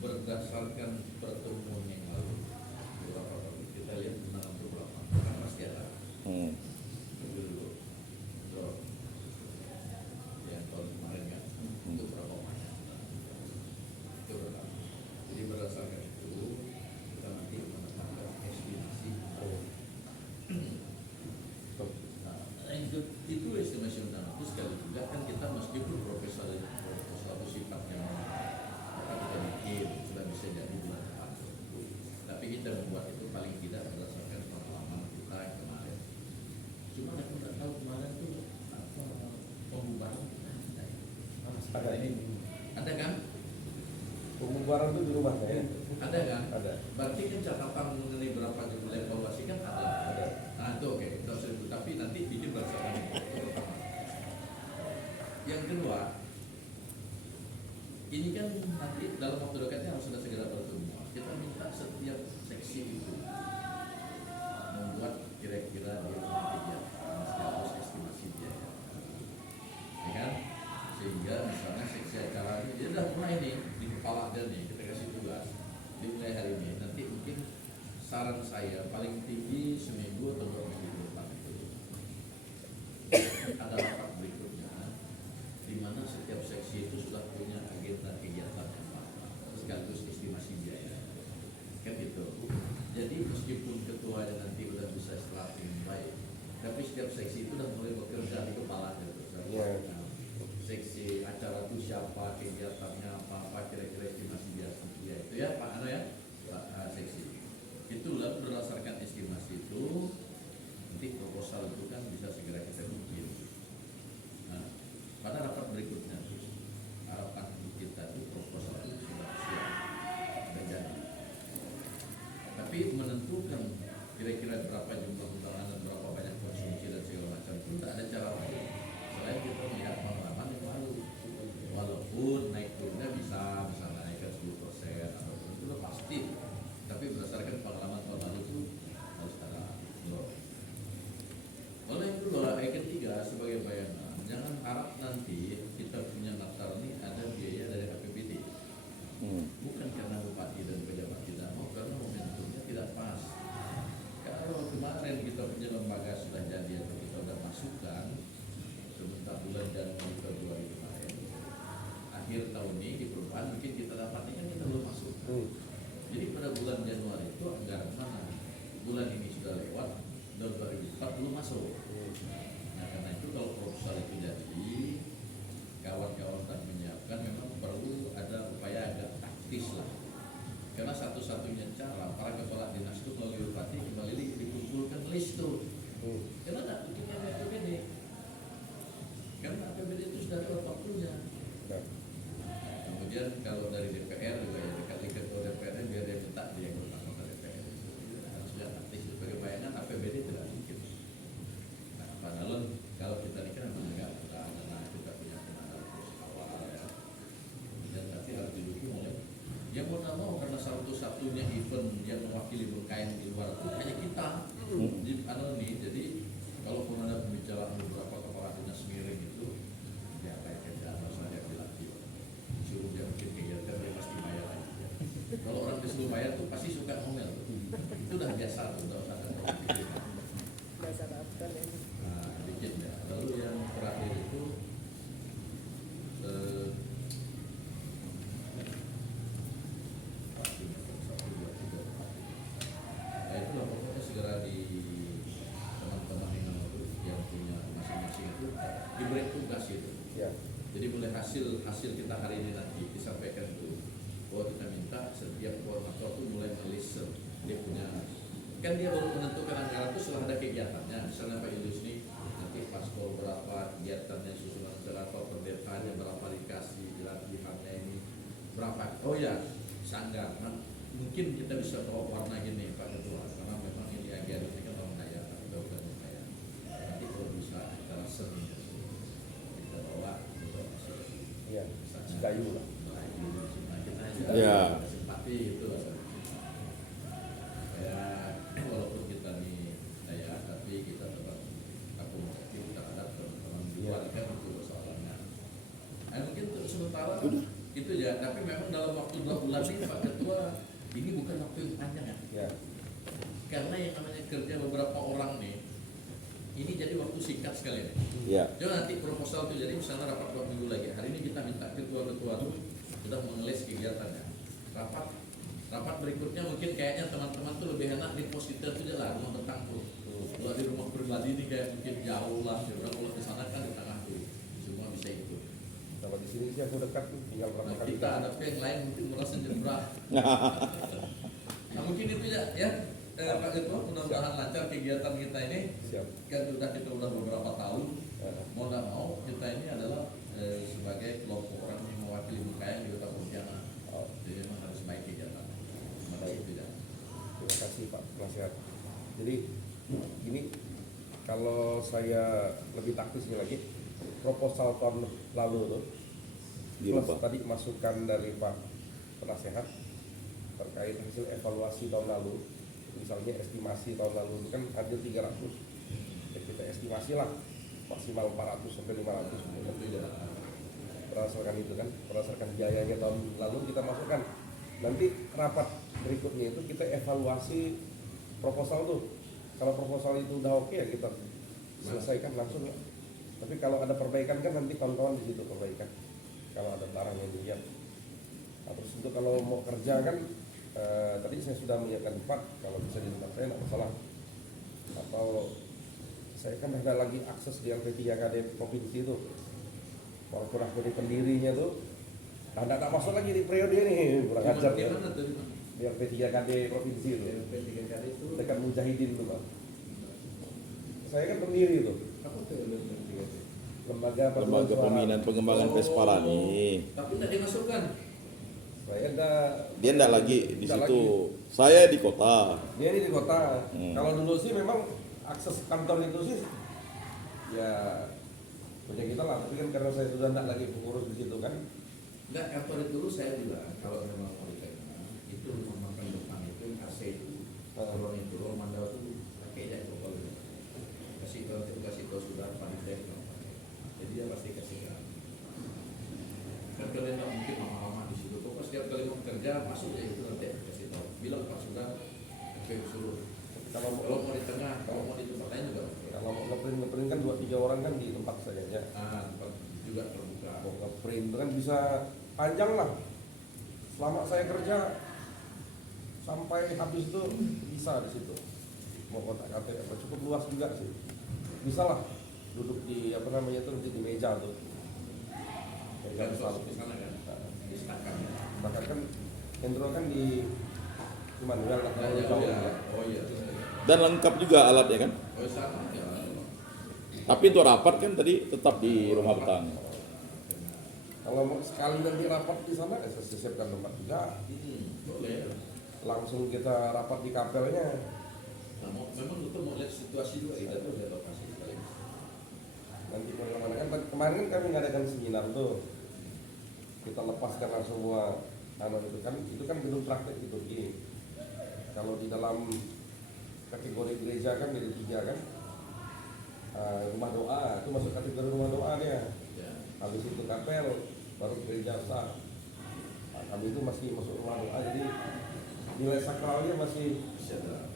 berdasarkan pertemuan yang lalu beberapa kali kita lihat menang beberapa kan pasti ada dulu drop yang tahun kemarin kan untuk berapa banyak itu berapa. Jadi berdasarkan itu kita nanti menetapkan estimasi. Nah, itu estimasi undang itu sekali juga kan kita meskipun proposal itu sifatnya akan kita bikin sudah bisa jadi bulan depan, tapi kita membuat itu paling tidak berdasarkan pengalaman kita yang kemarin. Cuma aku nggak tahu kemarin tuh apa pembubaran Ada ini ada kan? pembubaran tuh di rumah ya. Ada kan? Ada. Berarti kan catatan mengenai berapa jumlah evaluasi kan ada. Ada. Nah itu oke, kita usah itu. Tapi nanti bikin berdasarkan itu. Yang kedua, ini kan nanti dalam waktu dekatnya harus sudah segera bertemu. Kita minta setiap seksi itu membuat kira-kira dia nanti dia harus estimasi biaya, ya kan? Sehingga misalnya seksi acara ini dia ada nih, kita kasih tugas dimulai hari ini. Nanti mungkin saran saya paling tinggi seminggu atau 2 minggu ke depan itu ada rapat berikutnya, di mana setiap seksi itu sudah punya agenda kegiatan yang apa, sekaligus estimasi biaya. Kan itu. Jadi meskipun ketuanya nanti udah bisa strategi baik, tapi setiap seksi itu udah mulai bekerja di kepala gitu. Iya. Nah, seksi acara itu siapa, kegiatannya apa kira-kira estimasi biaya itu ya Pak Ano ya, Pak seksi. Itulah berdasarkan estimasi itu nanti proposal itu kan bisa segera kita bikin. Nah, pada rapat berikutnya harapan kita itu proposal itu sudah siap dan jadi. Tapi menentukan kira-kira berapa jumlah undangan dan berapa banyak konsumsi dan segala macam itu tidak ada cara lain selain kita melihat pengalaman yang lalu. Walaupun naik turunnya bisa misalnya naikkan 10% atau itu udah pasti, tapi berdasarkan pengalaman tahun lalu itu harus ada loh. Lalu yang kedua, yang ketiga sebagai bayangan, jangan harap nanti kita punya Natal ini ada biaya dari APBD. Bukan karena bupati dan pejabat tidak mau, karena momentumnya tidak pas. Kalau kemarin kita punya lembaga sudah jadi atau kita sudah masukkan sebentar bulan Januari Februari kemarin, akhir tahun ini di perubahan mungkin kita dapatnya kan kita belum masuk. Jadi pada bulan Januari itu anggaran mana? Bulan ini sudah lewat, tahun 2004 belum masuk. Nah karena itu kalau proposal itu jadi, kawan-kawan tak menyiapkan memang perlu ada upaya agak taktis lah. Karena satu-satunya cara para kepala dinas itu melalui bupati kembali dikumpulkan list tuh. Karena tidak mungkin ada APBD. Karena APBD itu sudah ada waktunya. Kemudian kalau dari DPR juga ya dekat ketua DPR biar dia minta dia yang anggota DPR. Harus lihat taktis sebagai bayangan APBD tidak mungkin. Nah, padahal kalau kita ini kan memang enggak karena kita punya penanganan terus awal ya. Dan nanti harus didukung oleh yang mau karena satu-satunya event yang mewakili berkain di luar itu hanya kita di ini. Jadi kalaupun ada pembicaraan beberapa kepala dinas miring itu ya baik kerja harus ada yang dilatih. Suruh dia mungkin kegiatan dia pasti bayar lagi. Kalau orang disuruh bayar tuh pasti suka ngomel. Itu udah biasa tuh, udah ada problem. Biasa daftar ini. Nah, dikit ya. Lalu yang terakhir itu nah itulah pokoknya segera di teman-teman yang punya masing-masing itu diberi tugas itu. Ya. Jadi mulai hasil kita hari ini nanti disampaikan dulu. Bahwa kita minta setiap koordinator itu mulai melis dia punya, kan dia baru menentukan anggaran itu setelah ada kegiatannya. Misalnya Pak Yudus ini nanti paspor berapa, kegiatannya susunan berapa, pendetaannya berapa dikasih, latihannya ini berapa. Oh ya, sanggar. Nah, mungkin kita bisa bawa warna gini Pak Ketua, karena memang ini agen ini kan orang kaya, atau bukan kaya. Nanti kalau bisa kita seni kita bawa untuk hasil. Iya. Misalnya Kayu lah. Melayu, nah kita Ya. simpati itu ya, walaupun kita nih daya tapi kita tetap akomodatif terhadap teman-teman di luar kan itu persoalannya. Mungkin untuk sementara itu ya, tapi memang dalam waktu 2 bulan ini Pak Ketua ini bukan waktu yang panjang ya. Ya. Karena yang namanya kerja beberapa orang nih ini jadi waktu singkat sekali nih. Ya. Coba nanti proposal itu jadi misalnya rapat 2 minggu lagi. Hari ini kita minta ketua-ketua itu sudah mengelis kegiatannya. Rapat berikutnya mungkin kayaknya teman-teman tuh lebih enak di pos kita tuh lah rumah betang tuh. Kalau di rumah pribadi ini kayak mungkin jauh lah. Kalau di sana kan di tengah tuh semua bisa ikut. Kalau di sini sih aku dekat tuh, tinggal berapa Nah, kali. kita ada yang lain mungkin merasa jebrah. Nah mungkin itu ya. Pak Ketua, mudah-mudahan lancar kegiatan kita ini. Siap. Kan kita udah beberapa tahun. Mau tidak mau kita ini adalah sebagai kelompok orang yang mewakili Bukaya di Kota Pontianak. Jadi memang harus baik kegiatan. Baik. Tidak. Terima kasih Pak Penasihat. Jadi gini, kalau saya lebih taktisnya lagi, proposal tahun lalu tuh, plus Gimana, Pak? tadi masukan dari Pak Penasehat terkait hasil evaluasi tahun lalu, misalnya estimasi tahun lalu itu kan hampir 300, ya kita estimasi lah maksimal 400 sampai 500. Itu ya. berdasarkan itu kan, berdasarkan biayanya tahun lalu kita masukkan. Nanti rapat berikutnya itu kita evaluasi proposal tuh. Kalau proposal itu udah oke ya kita selesaikan langsung ya. Tapi kalau ada perbaikan kan nanti kawan-kawan di situ perbaikan. Kalau ada barang yang dilihat. Nah, terus untuk kalau mau kerja kan tadi saya sudah menyiapkan tempat, kalau bisa di tempat saya tidak masalah. Atau saya kan ada lagi akses di LP3KD provinsi itu. Kalau kurang dari pendirinya tuh, nah tidak masuk lagi di periode ini, kurang ajar ya. Gimana tadi Pak? Di LP3KD provinsi itu, LP3KD itu dekat Mujahidin itu Pak. Saya kan pendiri itu, apa tuh LP3KD? lembaga Lembaga Pembinaan Pengembangan Vesparani. Tapi tidak dimasukkan. Saya ada, Dia enggak lagi di Nggak situ. Saya di kota. dia ini di kota. Hmm. Kalau dulu sih memang akses kantor itu sih, ya punya kita lah. Tapi kan karena saya sudah tidak lagi pengurus di situ kan. Enggak, kantor itu dulu saya bilang kalau memang mau diterima itu rumah makan depan itu AC itu. Kalau itu rumah mandau itu pakai aja itu kalau kasih tahu sudah panitia. Jadi dia pasti kasih ke. Dan kalian nggak mungkin lama-lama di situ. Pokoknya setiap kali mau kerja masuk ya itu nanti kasih tahu. Bilang Pak sudah, oke suruh. Kalau Kalau mau di tengah, kalau mau di tempat lain juga. Oke. kalau mau ngeprint kan 2-3 orang kan di tempat saya ya. Tempat juga terbuka. Mau ngeprint itu kan bisa panjang lah. Selama saya kerja sampai habis itu bisa di situ. Mau kotak KTP cukup luas juga sih. Bisa lah duduk di apa namanya itu di meja tuh. Meja Kan besar. di sana kan, di Stakam. Bahkan kan Hendro kan di Manuel lah kalau Ya, jauh ya. ya. Oh iya. Dan lengkap juga alatnya kan. Oh sama ya. Tapi untuk rapat kan tadi tetap di rumah betang. Kalau mau sekali nanti rapat di sana, saya siapkan tempat juga. Boleh. Langsung kita rapat di kapelnya. Nah, memang betul mau lihat situasi juga kita tuh lihat lokasi sekali. Nanti bagaimana kan kemarin kan kami ngadakan seminar tuh. Kita lepaskan langsung semua itu kan gedung praktek itu gini. Kalau di dalam kategori gereja kan jadi 3 kan. Rumah doa itu masuk kategori rumah doa dia. Ya. Habis itu kapel, baru gereja besar. Nah, kami itu masih masuk rumah doa, jadi nilai sakralnya masih Bisa ada.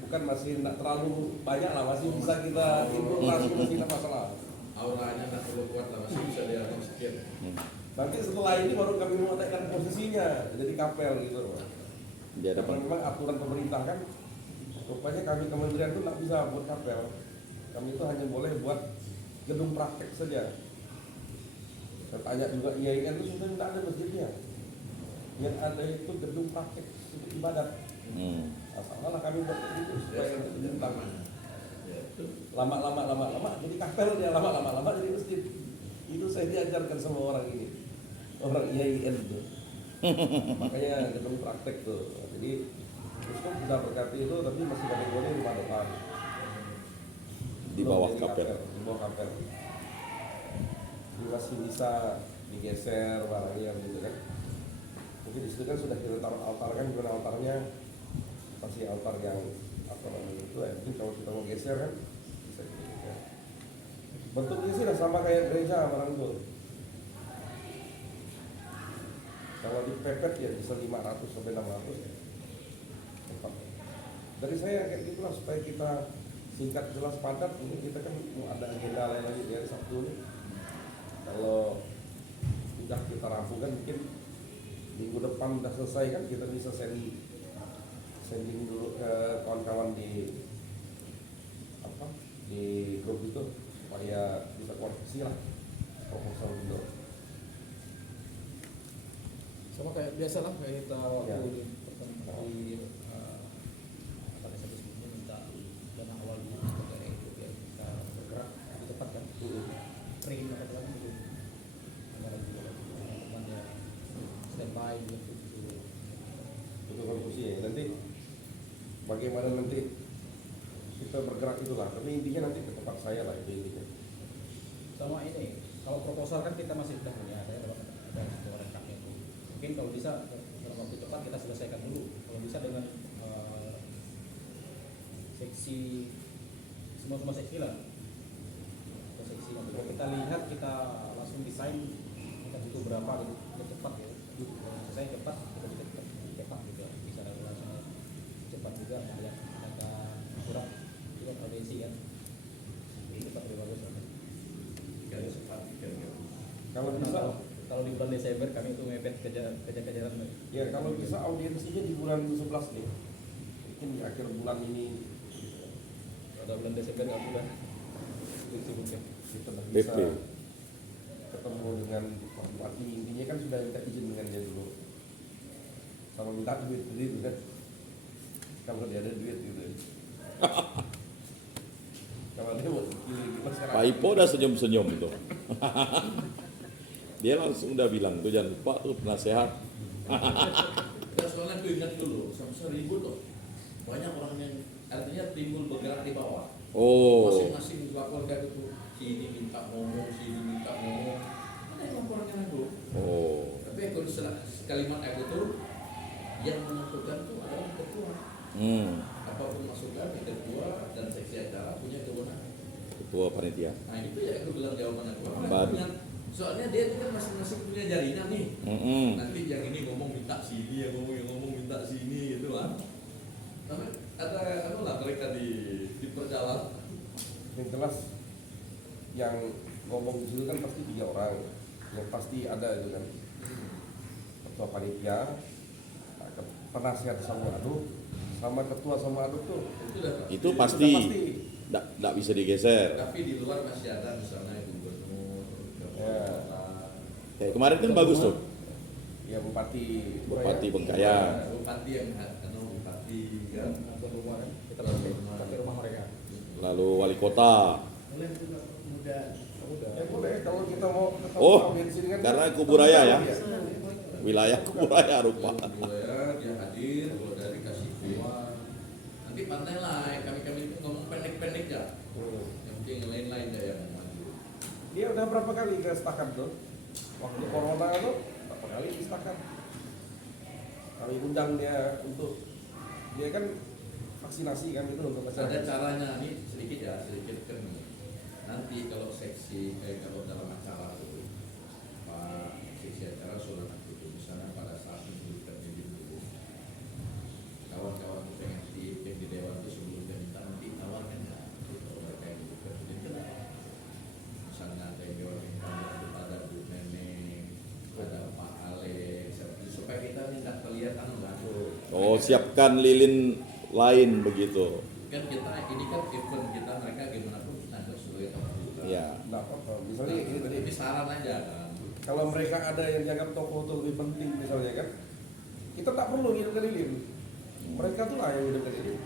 bukan masih tidak terlalu banyak lah, masih bisa kita infiltrasi, masih tidak masalah. Auranya nggak terlalu kuat lah, masih bisa dia sedikit. Nanti setelah ini baru kami memetakan posisinya jadi kapel gitu. Dia Karena dapat. memang aturan pemerintah kan, rupanya kami kementerian itu tidak bisa buat kapel. Kami itu hanya boleh buat gedung praktek saja. Saya tanya juga IAIN itu sudah tidak ada masjidnya. Yang ada itu gedung praktek untuk ibadat. Asalnya kami buat itu supaya nanti bintang. Ya, itu. Lama jadi kapel dia, lama jadi masjid. Itu saya diajarkan sama orang ini, orang IAIN itu. Makanya gedung praktek tuh. Jadi terus kan bisa berkati itu, tapi masih kategori rumah doa. Di bawah Belum jadi kapel. Di bawah kapel. Ini masih bisa digeser barangnya gitu kan. Mungkin di situ kan sudah kita taruh altar kan, gimana altarnya masih altar yang apa namanya itu ya. Mungkin kalau kita mau geser kan bisa gitu. Bentuknya sih udah sama kayak gereja barang itu. Kalau dipepet ya bisa 500 sampai 600 ya. Tempat. Dari saya kayak gitulah supaya kita singkat jelas padat. Ini kita kan mau ada agenda lain lagi di hari Sabtu ini. Kalau sudah kita rampungkan mungkin minggu depan udah selesai kan, kita bisa sending dulu ke kawan-kawan di apa di grup itu supaya bisa koreksi lah proposal itu. Sama kayak biasa lah kayak kita waktu Ya. di pada satu sebelumnya minta dana awal dulu sebagai itu biar kita bergerak di tempat kan. Train atau apa gitu. Ada lagi teman ya standby gitu. Itu konklusi ya. Nanti bagaimana nanti kita bergerak itulah. Tapi intinya nanti ke tempat saya lah itu intinya. Sama ini, kalau proposal kan kita masih sudah punya, saya dapat ada satu orang kami itu. Mungkin kalau bisa dalam waktu cepat kita selesaikan dulu. Kalau bisa dengan seksi semua seksi lah. Atau seksi kalau kita lihat kita langsung desain kita butuh berapa gitu, kita cepat ya. Saya cepat, kita bisa cepat juga, bisa langsung cepat juga, ada kurang juga audiensi kan, jadi cepat lebih bagus. Kan cepat kan. Kalau bisa, Kalau di bulan Desember kami itu mepet kejar-kejaran. ya kalau bisa audiensinya di bulan 11 nih, mungkin di akhir bulan ini Kalau bulan Desember nggak bulan sibuk-sibuk. kita bisa PP. ketemu dengan Pak Bupati. Intinya kan sudah minta izin dengan dia dulu, sama minta duit gitu kan, kalau dia ada duit gitu. Kalau dia mau pilih di masyarakat. Pak Ipo udah senyum-senyum tuh. Dia langsung udah bilang tuh jangan lupa tuh penasehat. Dan soalnya aku ingat dulu, sampai ribut loh. Banyak orang yang artinya timbul bergerak di bawah. Oh, Masing-masing lapor kayak gitu. Si ini minta ngomong, si ini minta ngomong. Ada yang laporannya aku. oh, Tapi aku kalimat aku tuh yang menentukan tuh adalah ketua. Apapun masukan ketua dan seksi acara punya kewenangan. ketua panitia. Nah itu ya aku bilang jawaban aku. Baru. Soalnya dia itu kan masing-masing punya jaringan nih. Nanti yang ini ngomong minta sini, yang ngomong minta sini gitu kan. Tapi ada apa lah mereka di perjalanan. Yang jelas yang ngomong di situ kan pasti 3 orang, yang pasti ada itu kan ketua panitia, penasihat sama aduk, sama ketua sama aduk tuh. Itu Sudah pasti nggak bisa digeser. Tapi di luar masih ada misalnya gubernur, Ya. Kayak kemarin kan bagus tuh, Ya Bupati Bupati Bengkayang. bupati yang bupati kan. Tuan rumah kan, kita pakai rumah mereka. Lalu wali kota. Boleh juga muda. Ya boleh kalau kita mau ketemu Oh, audiensi ini kan karena Kuburaya ya. Iya. Wilayah Kuburaya rupa. Dia hadir, kalau dari kasih keluar. Nanti pandai lah, kami itu ngomong pendek-pendek ya. Yang penting lain-lain ya yang maju. Dia udah berapa kali ke Stakam tuh? Waktu corona tuh berapa kali di Stakam? Kami undang dia untuk dia kan vaksinasi kan itu untuk Ada masyarakat. caranya nih sedikit kan. Nanti kalau kalau dalam acara itu Pak seksi acara sudah nanti misalnya pada saat memberikan izin dulu kawan-kawan itu yang di dewan itu sebelum dia minta nanti tawarkan ya kalau mereka yang memberikan izin kan misalnya ada yang dewan minta ada Bu Neneng, ada Pak Alex supaya kita tidak kelihatan lah. Oh, siapkan lilin lain begitu. Kan kita ini kan event kita mereka gimana pun nanti sebagai tempat kita. Ya. Nah, apa? Misalnya ini tadi Tapi saran aja kan. kalau mereka ada yang dianggap tokoh itu lebih penting misalnya kan, kita tak perlu hidupkan lilin. Mereka tuh lah yang hidupkan lilin.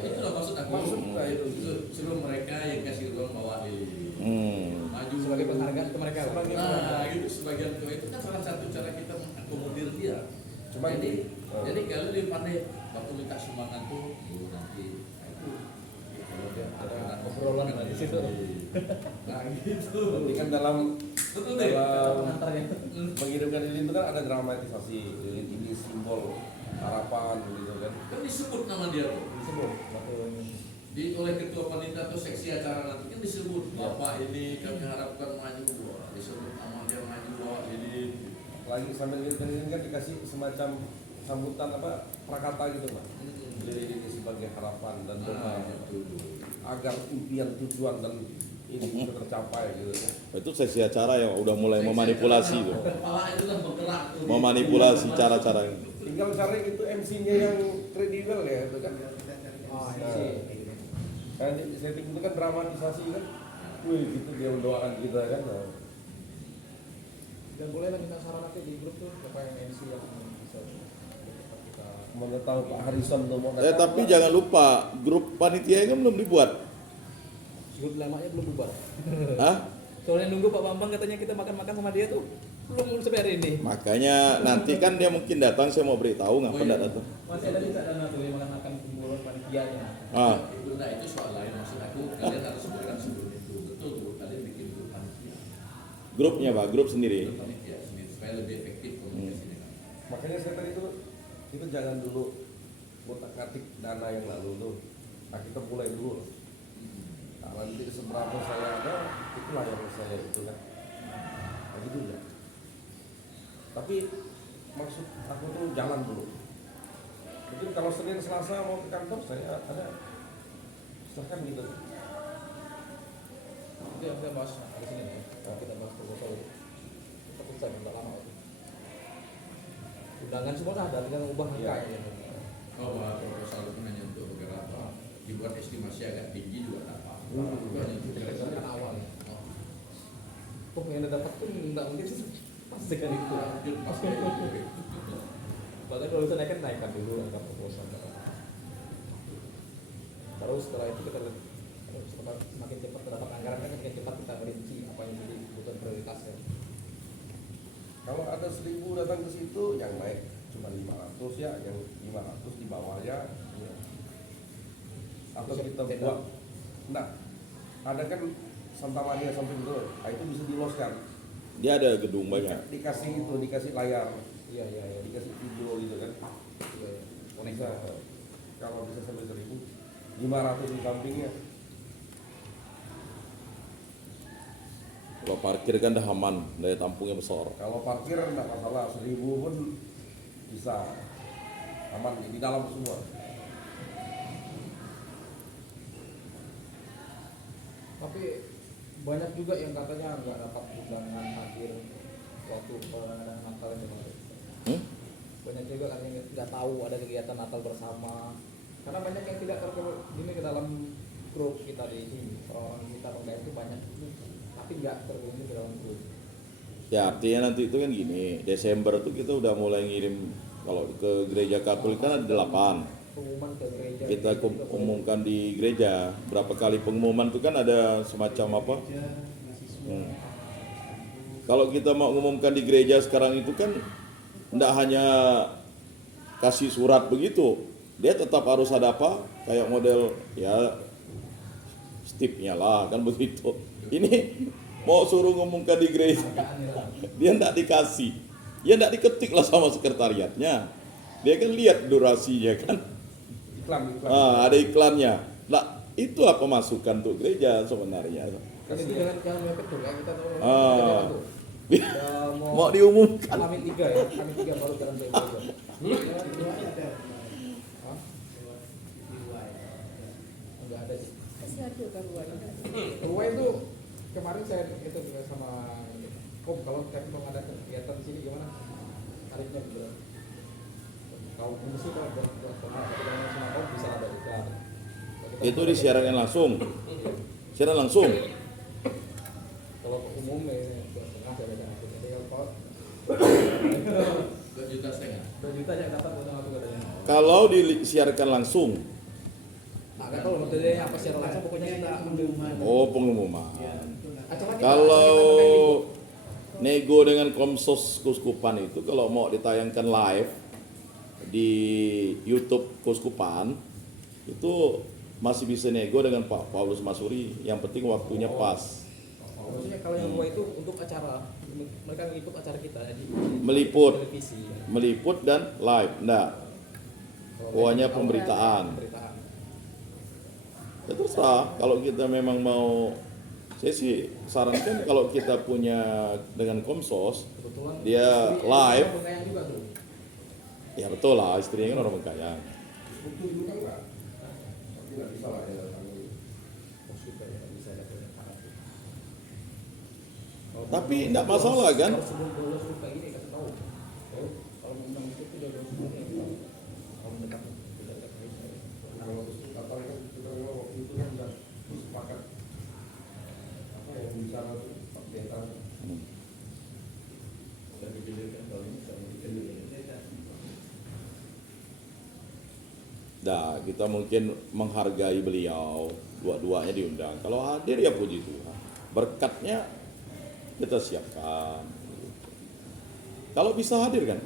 Itu lah maksud aku. Maksudnya itu. Suruh mereka yang kasih ruang bawa di maju Sebagai penghargaan ke mereka. Sebagai Nah, itu sebagian itu kan salah satu cara kita mengakomodir dia. Cuman- jadi kalau dia pandai waktu minta sumbangan tuh nanti itu kalau dia ada Obrolan di situ. Nah gitu. Tapi kan dalam Betul deh. Pengantarnya. menghidupkan lilin itu kan ada dramatisasi. Lilin ini simbol harapan gitu kan. Kan disebut nama dia tuh. Disebut waktu Oleh ketua panitia atau seksi acara nanti kan disebut bapak ini kami harapkan maju, disebut nama dia maju bawa ini. Lagi sambil lilin kan dikasih semacam sambutan apa prakata gitu Pak. Lilin ini sebagai harapan dan doa agar impian tujuan dan ini bisa tercapai gitu kan. Itu sesi acara yang udah mulai memanipulasi tuh. Kepala itu kan bergerak tuh. Memanipulasi cara-cara ini. Tinggal cari itu MC-nya yang kredibel ya itu kan. Kita cari Oh, MC. ini sih kayak gitu. Kan di setting itu kan dramatisasi kan. Wih gitu dia mendoakan kita kan. Nah. Dan boleh lah minta saran nanti di grup tuh siapa yang MC yang bisa kita. Mana tahu Pak Harrison tuh mau Tapi jangan lupa grup panitia kan belum dibuat. Grup lamanya belum bubar. Hah? Soalnya nunggu Pak Bambang katanya kita makan-makan sama dia tuh belum sampai hari ini. Makanya nanti kan dia mungkin datang, saya mau beritahu ngapa enggak datang. Masih ada juga dana tuh yang makan kumpulan panitianya. Ah, Itu soal lain maksud aku kalian harus bergerak sebelum itu betul tuh kalian bikin grup panitia. grupnya Pak, grup sendiri. Grup panitia sendiri supaya lebih efektif komunikasinya. Makanya saya tadi itu jangan dulu ngotak-ngatik dana yang lalu tuh. Nah kita mulai dulu. Nah, nanti seberapa saya ada, itulah yang saya itu kan. gitu ya. Tapi maksud aku tuh jalan dulu. Mungkin kalau Senin Selasa mau ke kantor saya ada, silahkan gitu. Itu yang kita bahas di sini ya. Kalau kita bahas proposal itu, kita selesai nggak lama. Undangan semua dah, dan tinggal ubah Iya. angka ya. Oh, proposal itu hanya untuk beberapa, dibuat estimasi agak tinggi juga tak apa. Itu hanya untuk Berdasarkan awal ya. Oh, yang dapat pun nggak mungkin sih pasti kan itu. lanjut pasti itu. Bahkan kalau bisa naikkan dulu angka proposal. Terus setelah itu kita lihat semakin cepat terdapat anggaran kan semakin cepat kita merinci apa yang jadi kebutuhan prioritasnya. Kalau ada 1.000 datang ke situ, yang naik cuma 500 ya, yang 500 di bawahnya. Ya. Atau kita buat, nah ada kan Santa Maria sampai itu, nah itu bisa diloskan. Dia ada gedung banyak. Dikasih itu, dikasih layar, Iya. dikasih video gitu kan. Bisa, kalau bisa sampai 1.000, 500 di sampingnya. Kalau parkir kan dah aman, daya tampungnya besar. Kalau parkir enggak masalah, 1.000 pun bisa aman di dalam semua. Tapi banyak juga yang katanya nggak dapat undangan hadir waktu perayaan Natal yang kemarin. Banyak juga kan yang nggak tahu ada kegiatan Natal bersama. Karena banyak yang tidak tergini ke dalam grup kita di sini. Orang kita penggaya itu banyak, tapi nggak tergabung ke dalam grup. Ya artinya nanti itu kan gini, Desember tuh kita udah mulai ngirim, kalau ke gereja Katolik kan ada 8. Pengumuman ke gereja. Kita umumkan di gereja. Berapa kali pengumuman itu kan ada semacam apa? Kalau kita mau umumkan di gereja sekarang itu kan tidak hanya kasih surat begitu, dia tetap harus ada apa? Kayak model ya stipnya lah kan begitu. Ini mau suruh ngumumkan di gereja, dia tidak dikasih, dia tidak diketik lah sama sekretariatnya. Dia kan lihat durasinya kan. Iklan. Ada iklannya. Nah, itu apa masukan untuk gereja sebenarnya. Kan itu jangan mepet tuh kayak kita tahu. Ah. Udah Mau diumumkan. Amin 3 ya, Amin 3 baru jalan ke gereja. Hah? Enggak ada sih. Masih ada kan uangnya. Ruai itu kemarin saya itu juga sama Om, kalau kita mau ada kegiatan di sini gimana? Tarifnya berapa? Kalau mesti kalau buat sama Om bisa ada iklan. Itu disiarkan langsung. Siaran langsung. Kalau umum ya 2,5 saya baca aku. Jadi kalau 2,5 juta. 2 juta yang dapat untuk aku katanya. Kalau disiarkan langsung. Nah, nggak tahu metodenya apa secara langsung pokoknya kita ambil Oh, pengumuman. acara kita. Kalau nego dengan Komsos Kuskupan itu kalau mau ditayangkan live di YouTube Kuskupan itu masih bisa nego dengan Pak Paulus Masuri. Yang penting waktunya pas. Maksudnya kalau yang dua itu untuk acara, mereka ngeliput acara kita di Meliput. televisi. Meliput dan live. Enggak. Pokoknya pemberitaan. Ya terserah, kalau kita memang mau, saya sih sarankan kalau kita punya dengan Komsos, Kebetulan dia istri- live. istri Bengkayang juga tuh. Ya betul lah, istrinya kan orang Bengkayang. Struktur juga enggak. Tapi enggak bisa lah ya datang. Oh, sudah ya, bisa ada penyetaan. Tapi enggak masalah kan? Kalau sebelum bolos tuh kayak gini kasih tahu. Kalau mau undang itu udah bolos semua ya. Kalau mendekat tidak ada kaitan. Kalau apa kan kita memang waktu itu kan sudah sepakat apa yang bicara itu Pak Pendeta. Saya pikirkan kalau ini saya pikirkan. Nah, kita mungkin menghargai beliau, dua-duanya diundang. Kalau hadir ya puji Tuhan. Berkatnya kita siapkan. Kalau bisa hadir kan?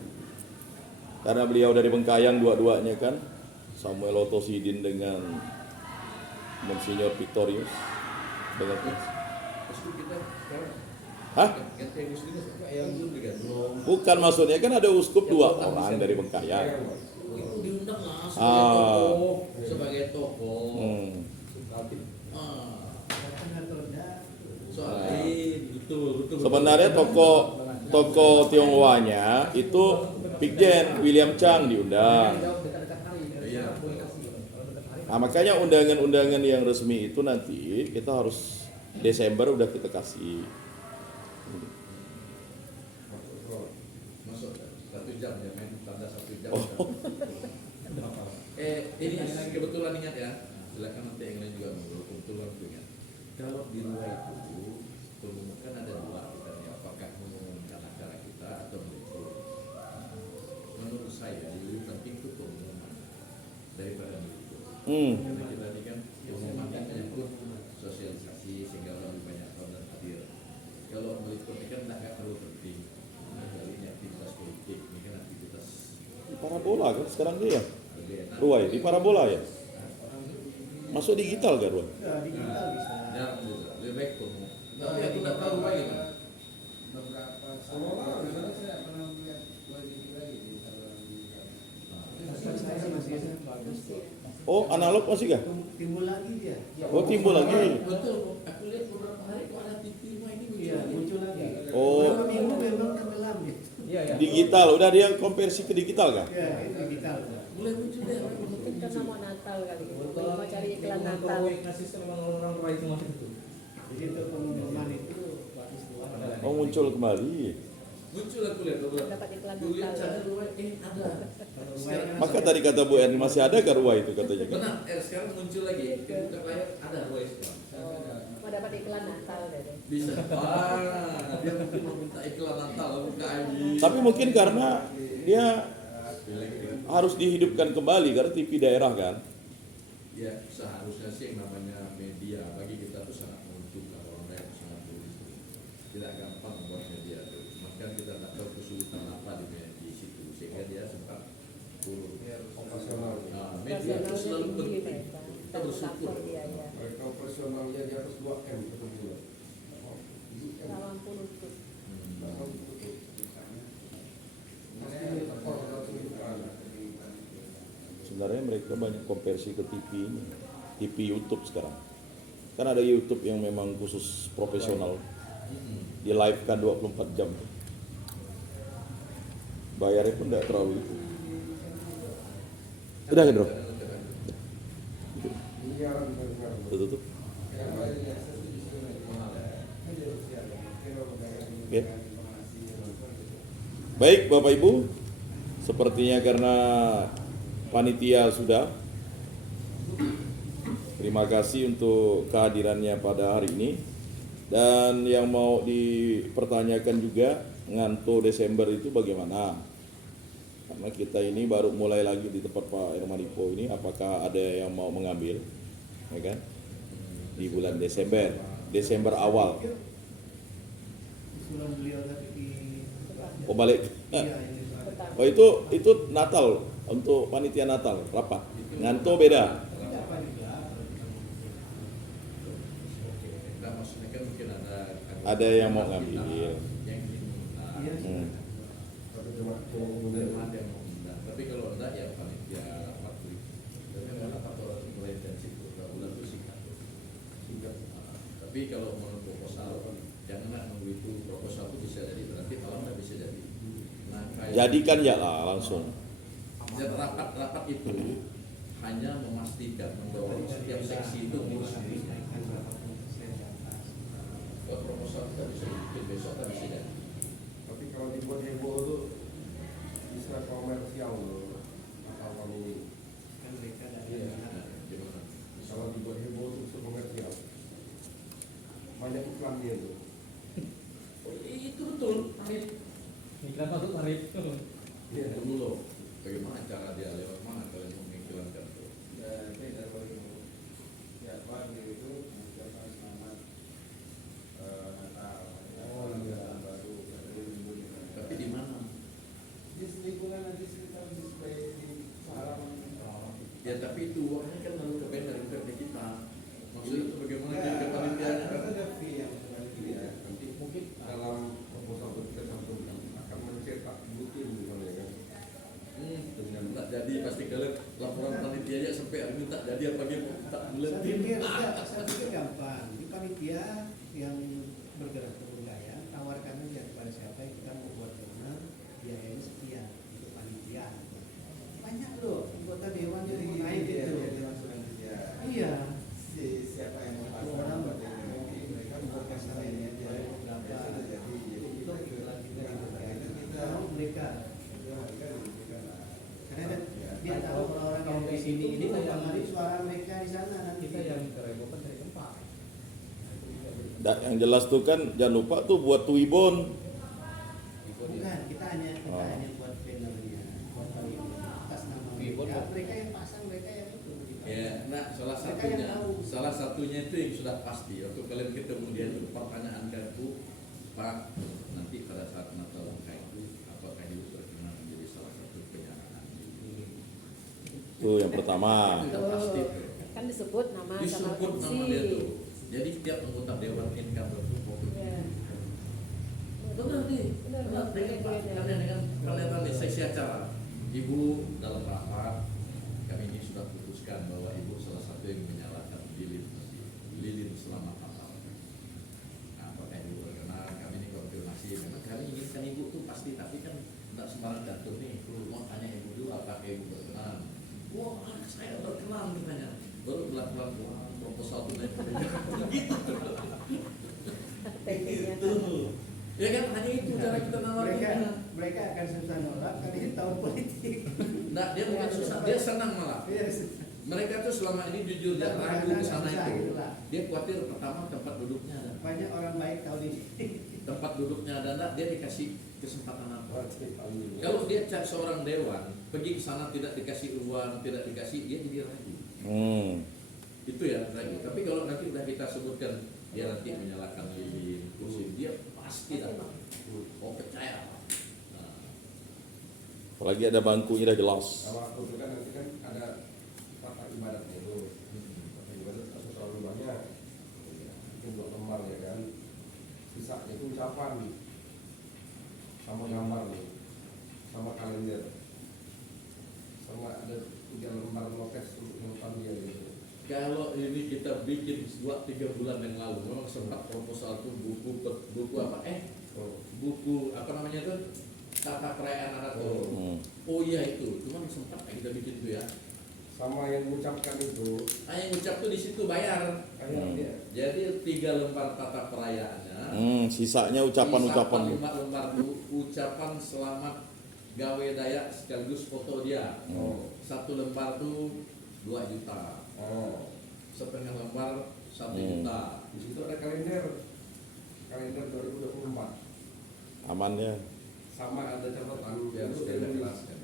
Karena beliau dari Bengkayang dua-duanya kan, Samuel Otosidin dengan Monsignor Victorius dengan Pasti kita sekarang. Hah? Ganti yang muslim yang dulu juga belum. Bukan, maksudnya kan ada uskup 2 orang dari Bengkayang. Itu diundang lah Ah. sebagai tokoh. Hmm. Ah. Karena terda Soalnya Betul. Sebenarnya toko Tionghoanya itu Pikjen William Chang diundang. Jawab dekat-dekat hari. Iya. Boleh kasih. Kalau dekat hari. Nah, makanya undangan-undangan yang resmi itu nanti kita harus Desember udah kita kasih. Masuk 1 jam ya, main tanda 1 jam. Ini kebetulan ingat ya, silakan nanti yang lain juga ngobrol. Kebetulan ingat, kalau di luar itu pengumuman ada 2 kita nih, apakah mengumumkan acara kita atau meliput. Menurut saya lebih penting itu pengumuman daripada meliput. Karena kita ini kan pengumuman kan menyangkut sosialisasi sehingga lebih banyak orang dan hadir. Kalau meliput ini kan nggak terlalu penting. Kali ini aktivitas politik, ini kan aktivitas Di Parabola kan sekarang dia ya. lebih enak. Ruai di Parabola ya. Masuk digital kan Ruai? Ya, digital bisa. Jarang juga, lebih baik pengumuman. Nah, ya tidak tahu bagaimana. Saya masih bagus. Oh analog masih kah? Timbul lagi dia. Oh timbul lagi. Betul, aku lihat beberapa hari kok ada TV rumah ini muncul Iya, lagi. muncul lagi. Oh. Beberapa minggu memang tenggelam gitu. Iya, iya. Digital, udah dia konversi ke digital kah? Ya, itu digital. Mulai muncul deh. Mungkin karena mau Natal kali. Kebetulan Mau cari iklan lingkungan Natal. komunikasi memang orang Ruai semua itu. Jadi untuk pengumuman itu bagus luar. Oh muncul kembali. Muncul aku lihat beberapa. Dapat iklan Dulu lihat Natal. channel rumah, ada. Sekarang Maka tadi kata Bu Erni masih ada ke Ruai itu katanya kan? benar, sekarang muncul lagi. Kebuka layar ada rumah Islam. Mau dapat iklan Natal deh. Bisa. Dia mungkin mau minta iklan Natal buka ID. Tapi mungkin karena dia harus dihidupkan kembali karena TV daerah kan. Ya seharusnya sih yang namanya media bagi kita tuh sangat menguntungkan, orang lain sangat tulis. Tidak gampang membuat media tuh. Maka kita tidak tahu kesulitan apa di situ sehingga dia sempat turun. Operasional. Nah, media itu selalu penting. Kita bersyukur. biaya. Mereka operasionalnya di atas 2M per bulan. Lampu lutut. Sebenarnya mereka banyak konversi ke TV ini, TV YouTube sekarang. Kan ada YouTube yang memang khusus profesional, di live kan 24 jam. Bayarnya pun tidak terlalu itu. Udah kan, Bro? Tutup. Oke. Baik Bapak Ibu, sepertinya karena panitia sudah. Terima kasih untuk kehadirannya pada hari ini. Dan yang mau dipertanyakan juga, nganto Desember itu bagaimana? Karena kita ini baru mulai lagi di tempat Pak Hermanipo ini, apakah ada yang mau mengambil, ya kan? Di bulan Desember awal. Usulan beliau tadi di Oh balik. iya ini Pak. Petang. Oh itu Natal untuk panitia Natal rapat. Nganto beda. Apa digelar? Nah, maksudnya kan mungkin Ada yang mau ngambil. yang ingin mengundang. Iya. Tapi cuma Ada yang mau mengundang. Tapi kalau enggak ya panitia rapat tuh. Tapi kalau rapat orang mulai intensif tuh, bulan itu singkat. Tapi kalau mau proposal, jangan nunggu itu proposal itu bisa jadi berarti kalau nggak bisa jadi. Nah, Jadikan ya lah langsung. dan rapat-rapat itu hanya memastikan mendorong setiap seksi itu ngurus sendiri. Kalau proposal kita bisa bikin besok kan bisa jadi. Tapi kalau dibuat heboh tuh bisa komersial loh. Asal kami Kan mereka dari Iya, gimana? kalau dibuat heboh tuh bisa komersial. Banyak iklannya tuh. Oh, itu betul. Tarif Iklan masuk tarif. Iya. dulu. Bagaimana cara dia lewat mana kalian mau mengiklankan tuh? Tapi di mana? Ya tapi itu uangnya kan lalu ke banner bukan ke kita. Maksudnya itu bagaimana ke panitianya kan? Nanti mungkin dalam proposal itu kita cantumkan akan mencetak butir misalnya kan. Dengan tak jadi pasti kalian laporan panitianya sampai hari ini tak jadi apa gitu tak Saya buletin. pikir gampang. Di panitia yang bergerak kebudayaan mereka. Karena dia tahu orang-orang yang di sini ini mempengaruhi suara mereka di sana nanti. Kita yang terhebohkan dari tempat. Yang jelas tuh kan jangan lupa tuh buat tuibon. Bukan, kita hanya buat bannernya, buat atas nama mereka. Mereka yang pasang, mereka yang itu. Ya, nah salah satunya itu yang sudah pasti. Waktu kalian ketemu dia itu pertanyaan aku, Pak, nanti pada saat Natal langkah itu, apakah Ibu berkenan menjadi salah satu penyaraan? Tuh yang pertama. Itu pasti tuh. Kan disebut nama sama Disebut fungsi. nama dia tuh. Jadi setiap anggota Dewan Incumbent itu foto. Iya. Benar nih, Benar, benar. benar. Kalian dengan kalian di seksi acara, Ibu dalam rapat kami ini sudah putuskan bahwa Ibu salah satu yang menyalakan lilin selama kapal. Nah, apakah Ibu berkenan? Kami ini konfirmasi. Memang kami inginkan Ibu tuh pasti, tapi kan tidak sembarang jatuh nih. Mau tanya Ibu dulu apakah Ibu berkenan? Wah, saya berkenan katanya. Baru pelan-pelan proposal tuh naik gitu. Tekniknya. Ya kan hanya itu cara kita nawarin. Mereka akan susah nolak karena ini tahun politik. Nah, dia bukan susah, dia senang malah. Yes. Mereka tuh selama ini jujur dan ragu ke sana Susah, itu. gitu lah. Dia khawatir pertama tempat duduknya ada. Banyak orang baik tahun ini. Tempat duduknya ada enggak, dia dikasih kesempatan apa? Kalau dia cak seorang dewan, pergi ke sana tidak dikasih uang, tidak dikasih, dia jadi ragu. Itu ya ragu. Tapi kalau nanti udah kita sebutkan dia nanti menyalakan lilin, kursi, dia pasti datang. Oh percaya. Nah, Apalagi ada bangkunya udah jelas. Kalau aku itu kan nanti kan ada tata ibadatnya itu. Tata ibadat kasus terlalu banyak. Mungkin 2 lembar ya kan. Sisanya itu ucapan sama gambar nih, sama kalender, sama ada 3 lembar notes untuk notan dia gitu. kalau ini kita bikin 2-3 bulan yang lalu, memang sempat proposal tuh buku apa? Buku apa namanya tuh? Tata perayaan adat tuh. Oh iya itu, cuman sempat kita bikin tuh ya. Sama yang mengucapkan itu, Yang ngucap tuh di situ bayar. kayak dia. Jadi 3 lembar tata perayaannya. Sisanya ucapan-ucapan. 5 lembar tuh ucapan selamat gawe Dayak sekaligus foto dia. 1 lembar tuh 2 juta. Setengah lembar 1 juta. Di situ ada kalender 2024. Aman ya. Sama ada catatan Dia harus untuk jelaskan.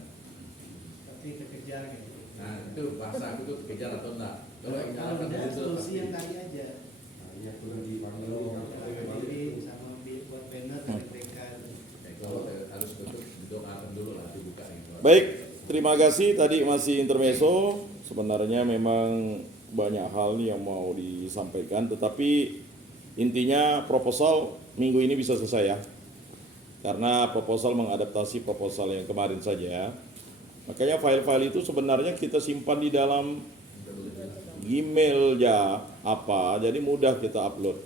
Tapi kekejar gitu. Nah itu bahasa aku tuh kejar atau enggak? Kalau yang Kalau jalan tidak itu solusi yang tadi aja. Iya, sudah dipanggil Pilih sama buat banner dari mereka. kalau harus betul didoakan dulu lah dibuka gitu. Baik, terima kasih. Tadi masih intermezzo. Sebenarnya memang banyak hal nih yang mau disampaikan, tetapi intinya proposal minggu ini bisa selesai ya. Karena proposal mengadaptasi proposal yang kemarin saja. Makanya file-file itu sebenarnya kita simpan di dalam Gmail ya apa, jadi mudah kita upload.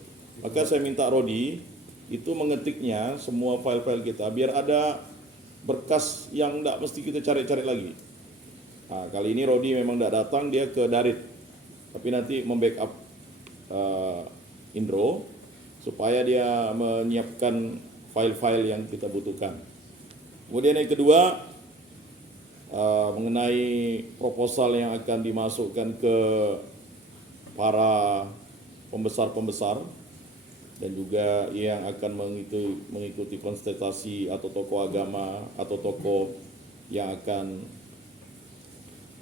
Maka saya minta Rodi itu mengetiknya semua file-file kita biar ada berkas yang tidak mesti kita cari-cari lagi. Nah, kali ini Rodi memang tidak datang, dia ke Darit, tapi nanti membackup Indro supaya dia menyiapkan file-file yang kita butuhkan. Kemudian yang kedua mengenai proposal yang akan dimasukkan ke para pembesar-pembesar dan juga yang akan mengikuti konsultasi atau tokoh agama atau tokoh yang akan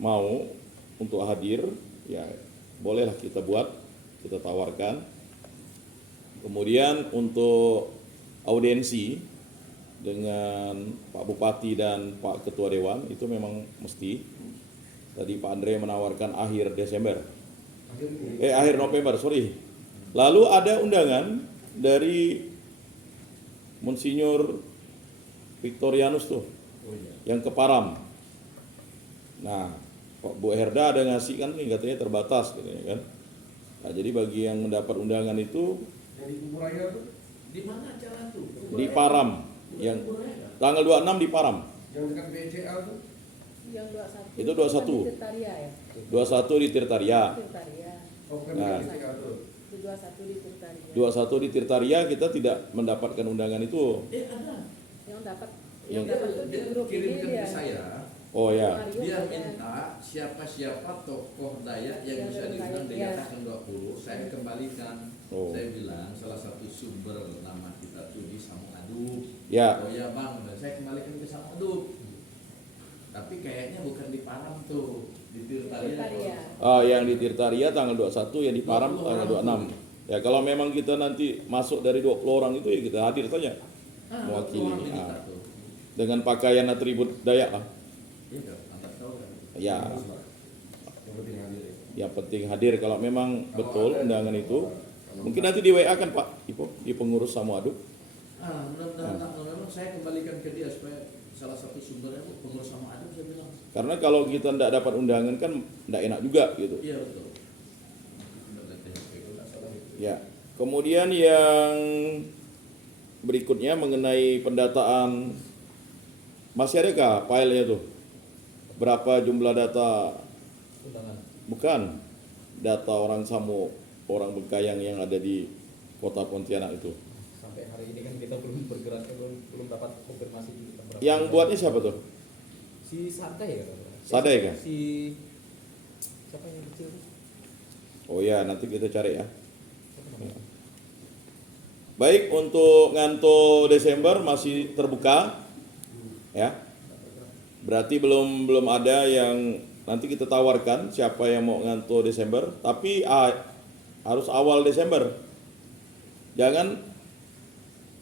mau untuk hadir, ya bolehlah kita buat, kita tawarkan. Kemudian untuk audiensi dengan Pak Bupati dan Pak Ketua Dewan itu memang mesti. Tadi Pak Andre menawarkan akhir Desember. Akhir November, sorry. Lalu ada undangan dari Monsinyur Victorianus tuh, yang ke Param. Nah, Pak Bu Herda ada ngasih kan nih, katanya terbatas katanya kan. Nah, jadi bagi yang mendapat undangan itu yang di Kubur Raya tuh, Di mana acara tuh? di Param, yang tanggal 26 di Param. yang dekat BCA tuh, Yang 21. Itu 21. Di Tirtaria ya? 21 di Tirtaria. Tirtaria. oh bukan Nah. BCA tuh. Itu 21 di Tirtaria. 21 di Tirtaria kita tidak mendapatkan undangan itu. Ada. Yang dapat Yang Yang- dapat tuh di Dia grup ini kirimkan dia. ke saya. Oh ya. Mario Dia ada. minta siapa-siapa tokoh Dayak yang Yang bisa diundang di Dayak, atas 20, saya kembalikan. Oh. Saya bilang salah satu sumber nama kita tuh di Samu Aduk. Ya. Oh ya bang, dan saya kembalikan ke Samu Aduk. Tapi kayaknya bukan di Param tuh, di Tirtaria. Tirtaria. Yang di Tirtaria tanggal 21, yang di Param 20 tanggal orang 26. Ya kalau memang kita nanti masuk dari 20 orang itu ya kita hadir saja. Ah, Mewakili. orang diminta tuh. Dengan pakaian atribut Dayak lah. Iya kan, angkat tahu kan. Ya, Yang penting hadir ya. yang penting hadir kalau memang betul undangan itu. Mungkin nanti di WA kan Pak Ipo, di pengurus Samu Aduk. Mudah-mudahan memang saya kembalikan ke dia supaya salah satu sumbernya pengurus Samu Aduk saya bilang. Karena kalau kita tidak dapat undangan kan tidak enak juga gitu. Iya betul. Ya. Kemudian yang berikutnya mengenai pendataan, masih adakah filenya tuh? Berapa jumlah data, Undangan. bukan data orang Samu, orang Bengkayang yang ada di kota Pontianak itu? Sampai hari ini kan kita belum bergerak, belum dapat konfirmasi berapa. Yang buatnya siapa tuh? Si Sadai ya. Sadai kan? Si siapa yang kecil? Oh ya, nanti kita cari ya. Baik, untuk nganto Desember masih terbuka, ya. Berarti belum ada yang nanti kita tawarkan siapa yang mau nganto Desember, tapi harus awal Desember. Jangan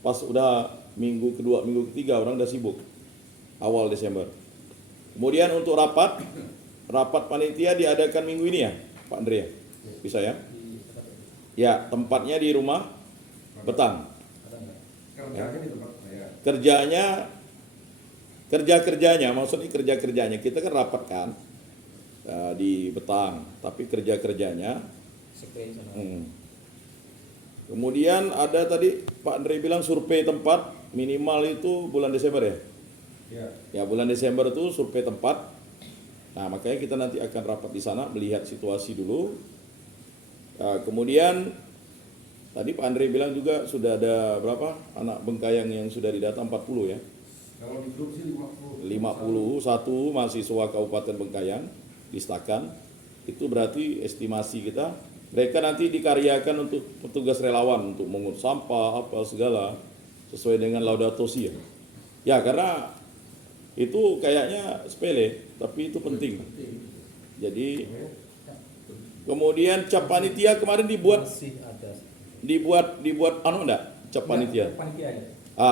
pas udah minggu kedua, minggu ketiga orang udah sibuk. Awal Desember. Kemudian untuk rapat panitia diadakan minggu ini ya, Pak Andre ya? Bisa ya? Ya, tempatnya di rumah Betang. Ada nggak? Kerjanya di tempat saya. Kerjanya maksudnya kerjanya kita kan rapat kan di Betang, tapi kerjanya Sekre sana. Kemudian ada tadi Pak Andre bilang survei tempat minimal itu bulan Desember ya? Ya. Ya bulan Desember itu survei tempat. Nah makanya kita nanti akan rapat di sana melihat situasi dulu. Kemudian tadi Pak Andre bilang juga sudah ada berapa anak Bengkayang yang sudah didata 40 ya? Kalau di grup sih 50. 51 mahasiswa Kabupaten Bengkayang di Stakan. Itu berarti estimasi kita. Mereka nanti dikaryakan untuk petugas relawan untuk mengut sampah apa segala sesuai dengan Laudato Si ya. Ya karena itu kayaknya sepele tapi itu penting. Jadi kemudian cap panitia kemarin dibuat Masih ada. anu enggak cap panitia? Panitia ya.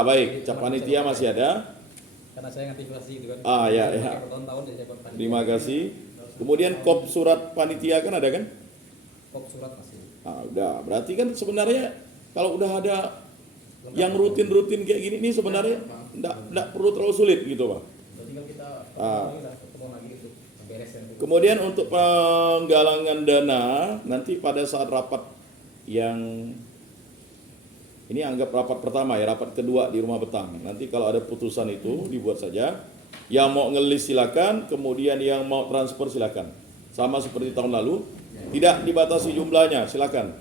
Baik, cap panitia masih ada. Karena saya ngantisipasi gitu kan. Ya. Pakai bertahun-tahun jadi saya panitia. Terima kasih. Kemudian kop surat panitia kan ada kan? Kop surat masih. Udah. Berarti kan sebenarnya kalau udah ada yang rutin-rutin kayak gini ini sebenarnya enggak perlu terlalu sulit gitu, Pak. Tinggal kita ketemu lagi gitu. Beres yang itu. Kemudian untuk penggalangan dana nanti pada saat rapat yang ini anggap rapat pertama ya, rapat kedua di Rumah Betang. Nanti kalau ada putusan itu dibuat saja. Yang mau ngelis silakan, kemudian yang mau transfer silakan. Sama seperti tahun lalu, tidak dibatasi jumlahnya, silakan.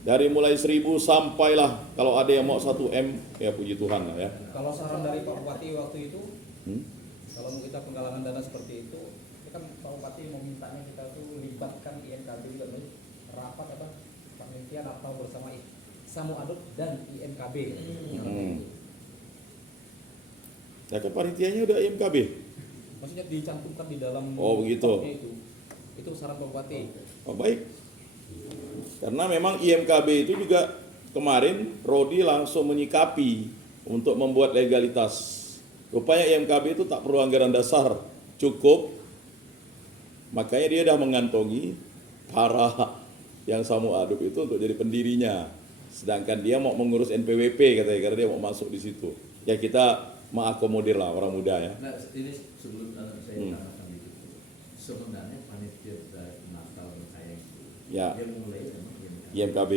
Dari mulai 1.000 sampailah kalau ada yang mau 1 M, ya puji Tuhan lah ya. Kalau saran dari Pak Bupati waktu itu, kalau kita penggalangan dana seperti itu kan Pak Bupati memintanya kita tuh libatkan INKB juga nih, rapat panitia atau bersama Samu Aduk dan INKB. Ya kan panitianya udah IMKB. Maksudnya dicantumkan di dalam Oh, begitu. topnya itu saran Pak Bupati. Oh baik. Karena memang IMKB itu juga kemarin Rodi langsung menyikapi untuk membuat legalitas. Rupanya IMKB itu tak perlu anggaran dasar, cukup. Makanya dia dah mengantongi para yang Samu Aduk itu untuk jadi pendirinya. Sedangkan dia mau mengurus NPWP katanya karena dia mau masuk di situ. Ya kita mengakomodir lah orang muda ya. Nah, ini sebelum saya tanyakan itu, sebenarnya panitia dari Natal saya Ya. dia mulai sama IMKB.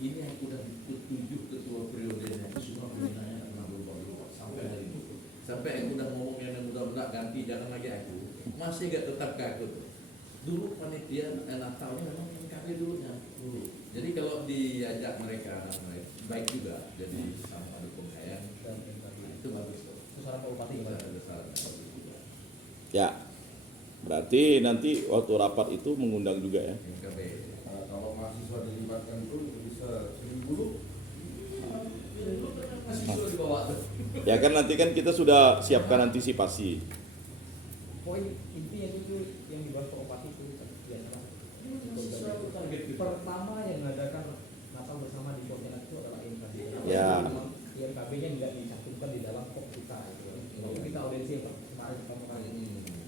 Ini yang sudah ditunjuk ketua periodenya itu semua pembinaannya pernah berubah-ubah sampai hari ini. Sampai aku udah ngomong yang mudah-mudahan ganti jangan lagi aku. Masih gak tetap ke aku tuh. Dulu panitia Natalnya memang IMKB dulunya. Jadi kalau diajak mereka baik juga jadi sama Aduk Bengkayang Dan INKB. itu bagus tuh. Itu saran Pak Bupati Bisa gimana? ada saran. Ya, berarti nanti waktu rapat itu mengundang juga ya. NKB. Kalau mahasiswa dilibatkan pun bisa 1000 dulu. Mahasiswa dibawa tuh. Ya kan nanti kan kita sudah siapkan antisipasi. Poin intinya itu yang dibahas Pak Bupati itu ya, Mahasiswa itu target kita. pertama yang mengadakan Natal bersama di Pontianak itu adalah IMKB. Ya. IMKB-nya tidak dicantumkan di dalam kop kita. Gitu. Itu kita audiensi yang kemarin pertama kali.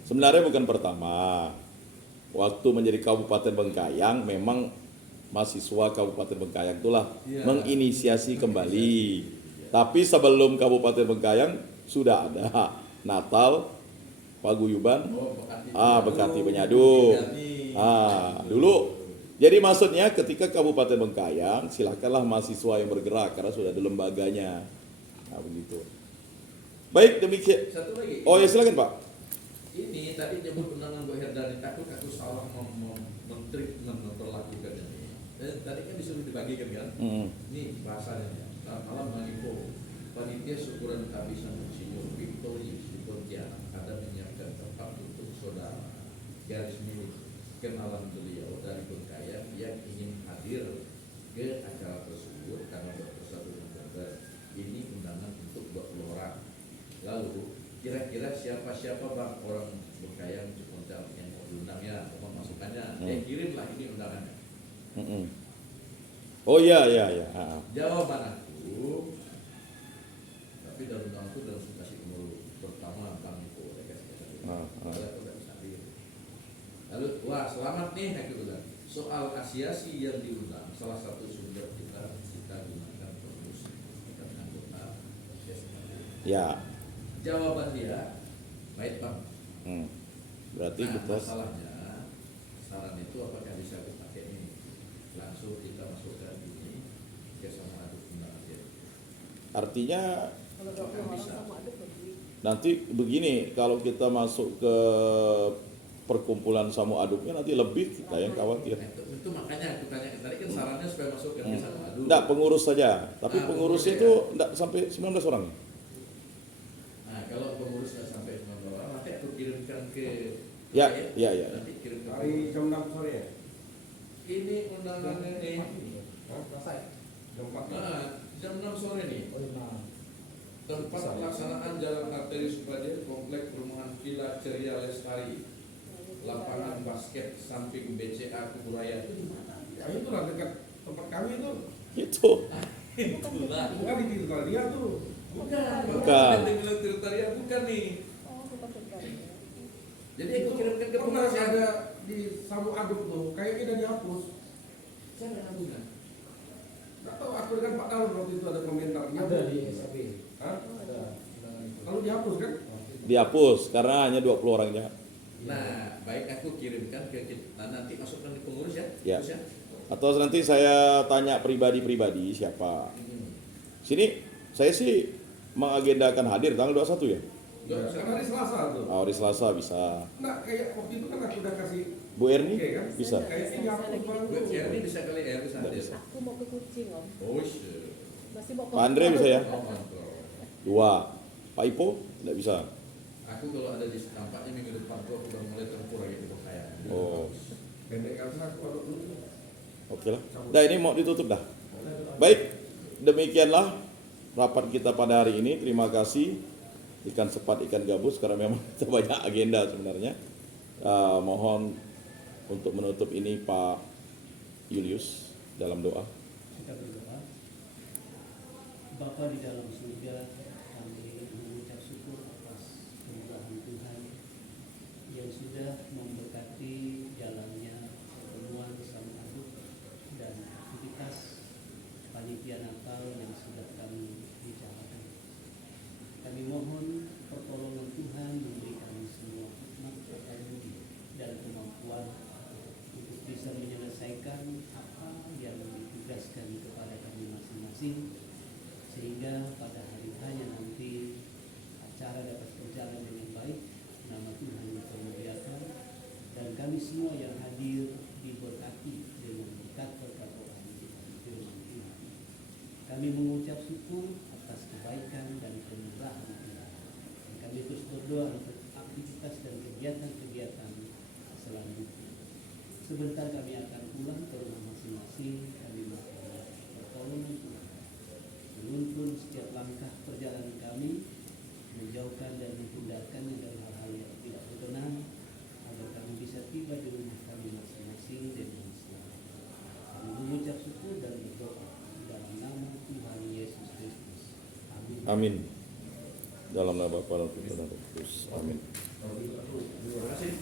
Sebenarnya bukan pertama. Waktu menjadi Kabupaten Bengkayang memang mahasiswa Kabupaten Bengkayang itulah Iya. menginisiasi kembali. Tapi sebelum Kabupaten Bengkayang sudah ada Natal, Paguyuban, Oh, Bekati. Bekati Penyadu. Bekati. Dulu. Jadi maksudnya ketika Kabupaten Bengkayang silakanlah mahasiswa yang bergerak karena sudah ada lembaganya. Nah, begitu. Baik, demikian. Satu lagi. Oh ya silakan Pak. Ini tadi nyebut undangan Bu Herdani, takut aku salah mentreatment memperlakukan ini. Tadi kan disuruh dibagikan kan? Ini bahasanya. Malam menginfo panitia syukuran kehabisan Monsinyur Victorius di Pontianak ada menyiapkan tempat untuk saudara garis milik kenalan beliau dari Bengkayang yang ingin hadir ke acara tersebut karena bersatu November. Ini undangan untuk 20 orang. Lalu kira-kira siapa-siapa bang orang Bengkayang Pontianak yang mau diundangnya atau memasukkannya? Ya kirimlah ini undangannya. Oh iya. Jawaban aku, tapi dalam undang itu dalam kasih umur pertama bang itu mereka kalau aku tidak bisa hadir. Lalu wah selamat nih aku bilang soal asiasi yang diundang salah satu sumber kita gunakan promosi kita anggota SKB. Ya. Jawaban dia baik bang. Berarti Nah, kita masalahnya saran itu apakah bisa dipakai ini langsung kita masukkan ini ke sama aduk undangan dia. artinya Kalau 20 orang sama aduk bagi. nanti begini, kalau kita masuk ke perkumpulan samu aduknya nanti lebih kita yang khawatir. Nah, itu makanya aku tanya tadi kan sarannya supaya masukkan ke sama aduk. Enggak, pengurus saja. Tapi Ah, pengurusnya pengurus itu enggak sampai 19 orang. Nah, kalau pengurus nggak sampai 9 orang, nanti aku kirimkan ke Ya, saya. ya. Nanti kirim ke Hari jam 6 sore ya? ini undangannya nih. Selesai. Jam 4. Nah, jam 6 sore nih. Oh, nah. Tempat pelaksanaan Jalan Arteri Supadia, Komplek Perumahan Villa Ceria Lestari, lapangan basket samping BCA Kuburaya. Itu di mana? Ya itulah dekat tempat kami itu. Itu. Itulah. Bukan di Tirtalia tuh. Bukan. Tirtaria bukan nih. Oh, bukan terkait. Jadi aku kirimkan ke Pernah pengurus ada di Samu Aduk tuh, kayaknya udah dihapus. Saya nggak tahu kan. Nggak tahu, aku dengan Pak Dalun waktu itu ada komentar. Ada di SAB. Hah? Ada undangan itu. Kalau dihapus kan? Dihapus karena hanya 20 orangnya. Nah, baik aku kirimkan ke kita. Nanti masukkan di pengurus ya. Ya. Terus ya. Atau nanti saya tanya pribadi-pribadi siapa. Sini saya sih mengagendakan hadir tanggal 21 ya. Ya, karena hari Selasa tuh. Hari Selasa bisa. Nah, kayak waktu itu kan aku udah kasih Bu Erni oke kan? bisa. Kayaknya dihapus Bang. Ya, ini bisa kali ya bisa hadir. Aku mau ke kucing om. Oh, shit. Masih mau ke Pak Andre bisa ya? Oh, mantap. 2. Pak Ipo tidak bisa. Aku kalau ada di tampaknya minggu depan tuh aku udah mulai tempur lagi di Bengkayang. Oh. Pendek karena aku aduk dulu. Oke lah. Dah ini mau ditutup dah. Baik, demikianlah rapat kita pada hari ini. Terima kasih ikan sepat ikan gabus karena memang kita banyak agenda sebenarnya. Mohon untuk menutup ini Pak Julius dalam doa. Kita berdoa. Bapa di dalam surga, kami mengucap syukur atas kemurahan Tuhan yang sudah memberkati jalannya pertemuan Samu Aduk dan aktivitas panitia Natal yang sudah kami bicarakan. Kami mohon pertolongan Tuhan memberi kami semua hikmat ilmu dan kemampuan untuk bisa menyelesaikan apa yang ditugaskan kepada kami masing-masing, sehingga pada hari hanya nanti acara dapat berjalan dengan baik, nama Tuhan dipermuliakan, dan kami semua yang hadir diberkati dengan berkat-berkat rohani Tuhan, firman Tuhan. Kami mengucap syukur atas kebaikan dan kemurahan Tuhan. berdoa untuk aktivitas dan kegiatan-kegiatan selanjutnya. Sebentar kami akan pulang ke rumah masing-masing. Kami mohon pertolongan Tuhan menuntun setiap langkah perjalanan kami, menjauhkan dan menghindarkan dari hal-hal yang tidak berkenan, agar kami bisa tiba di rumah kami masing-masing dengan selamat. Kami mengucap syukur dan berdoa dalam nama Tuhan Yesus Kristus. Amin. Amin. Dalam nama Bapa dan Putra dan Roh Kudus. Amin. Terima kasih.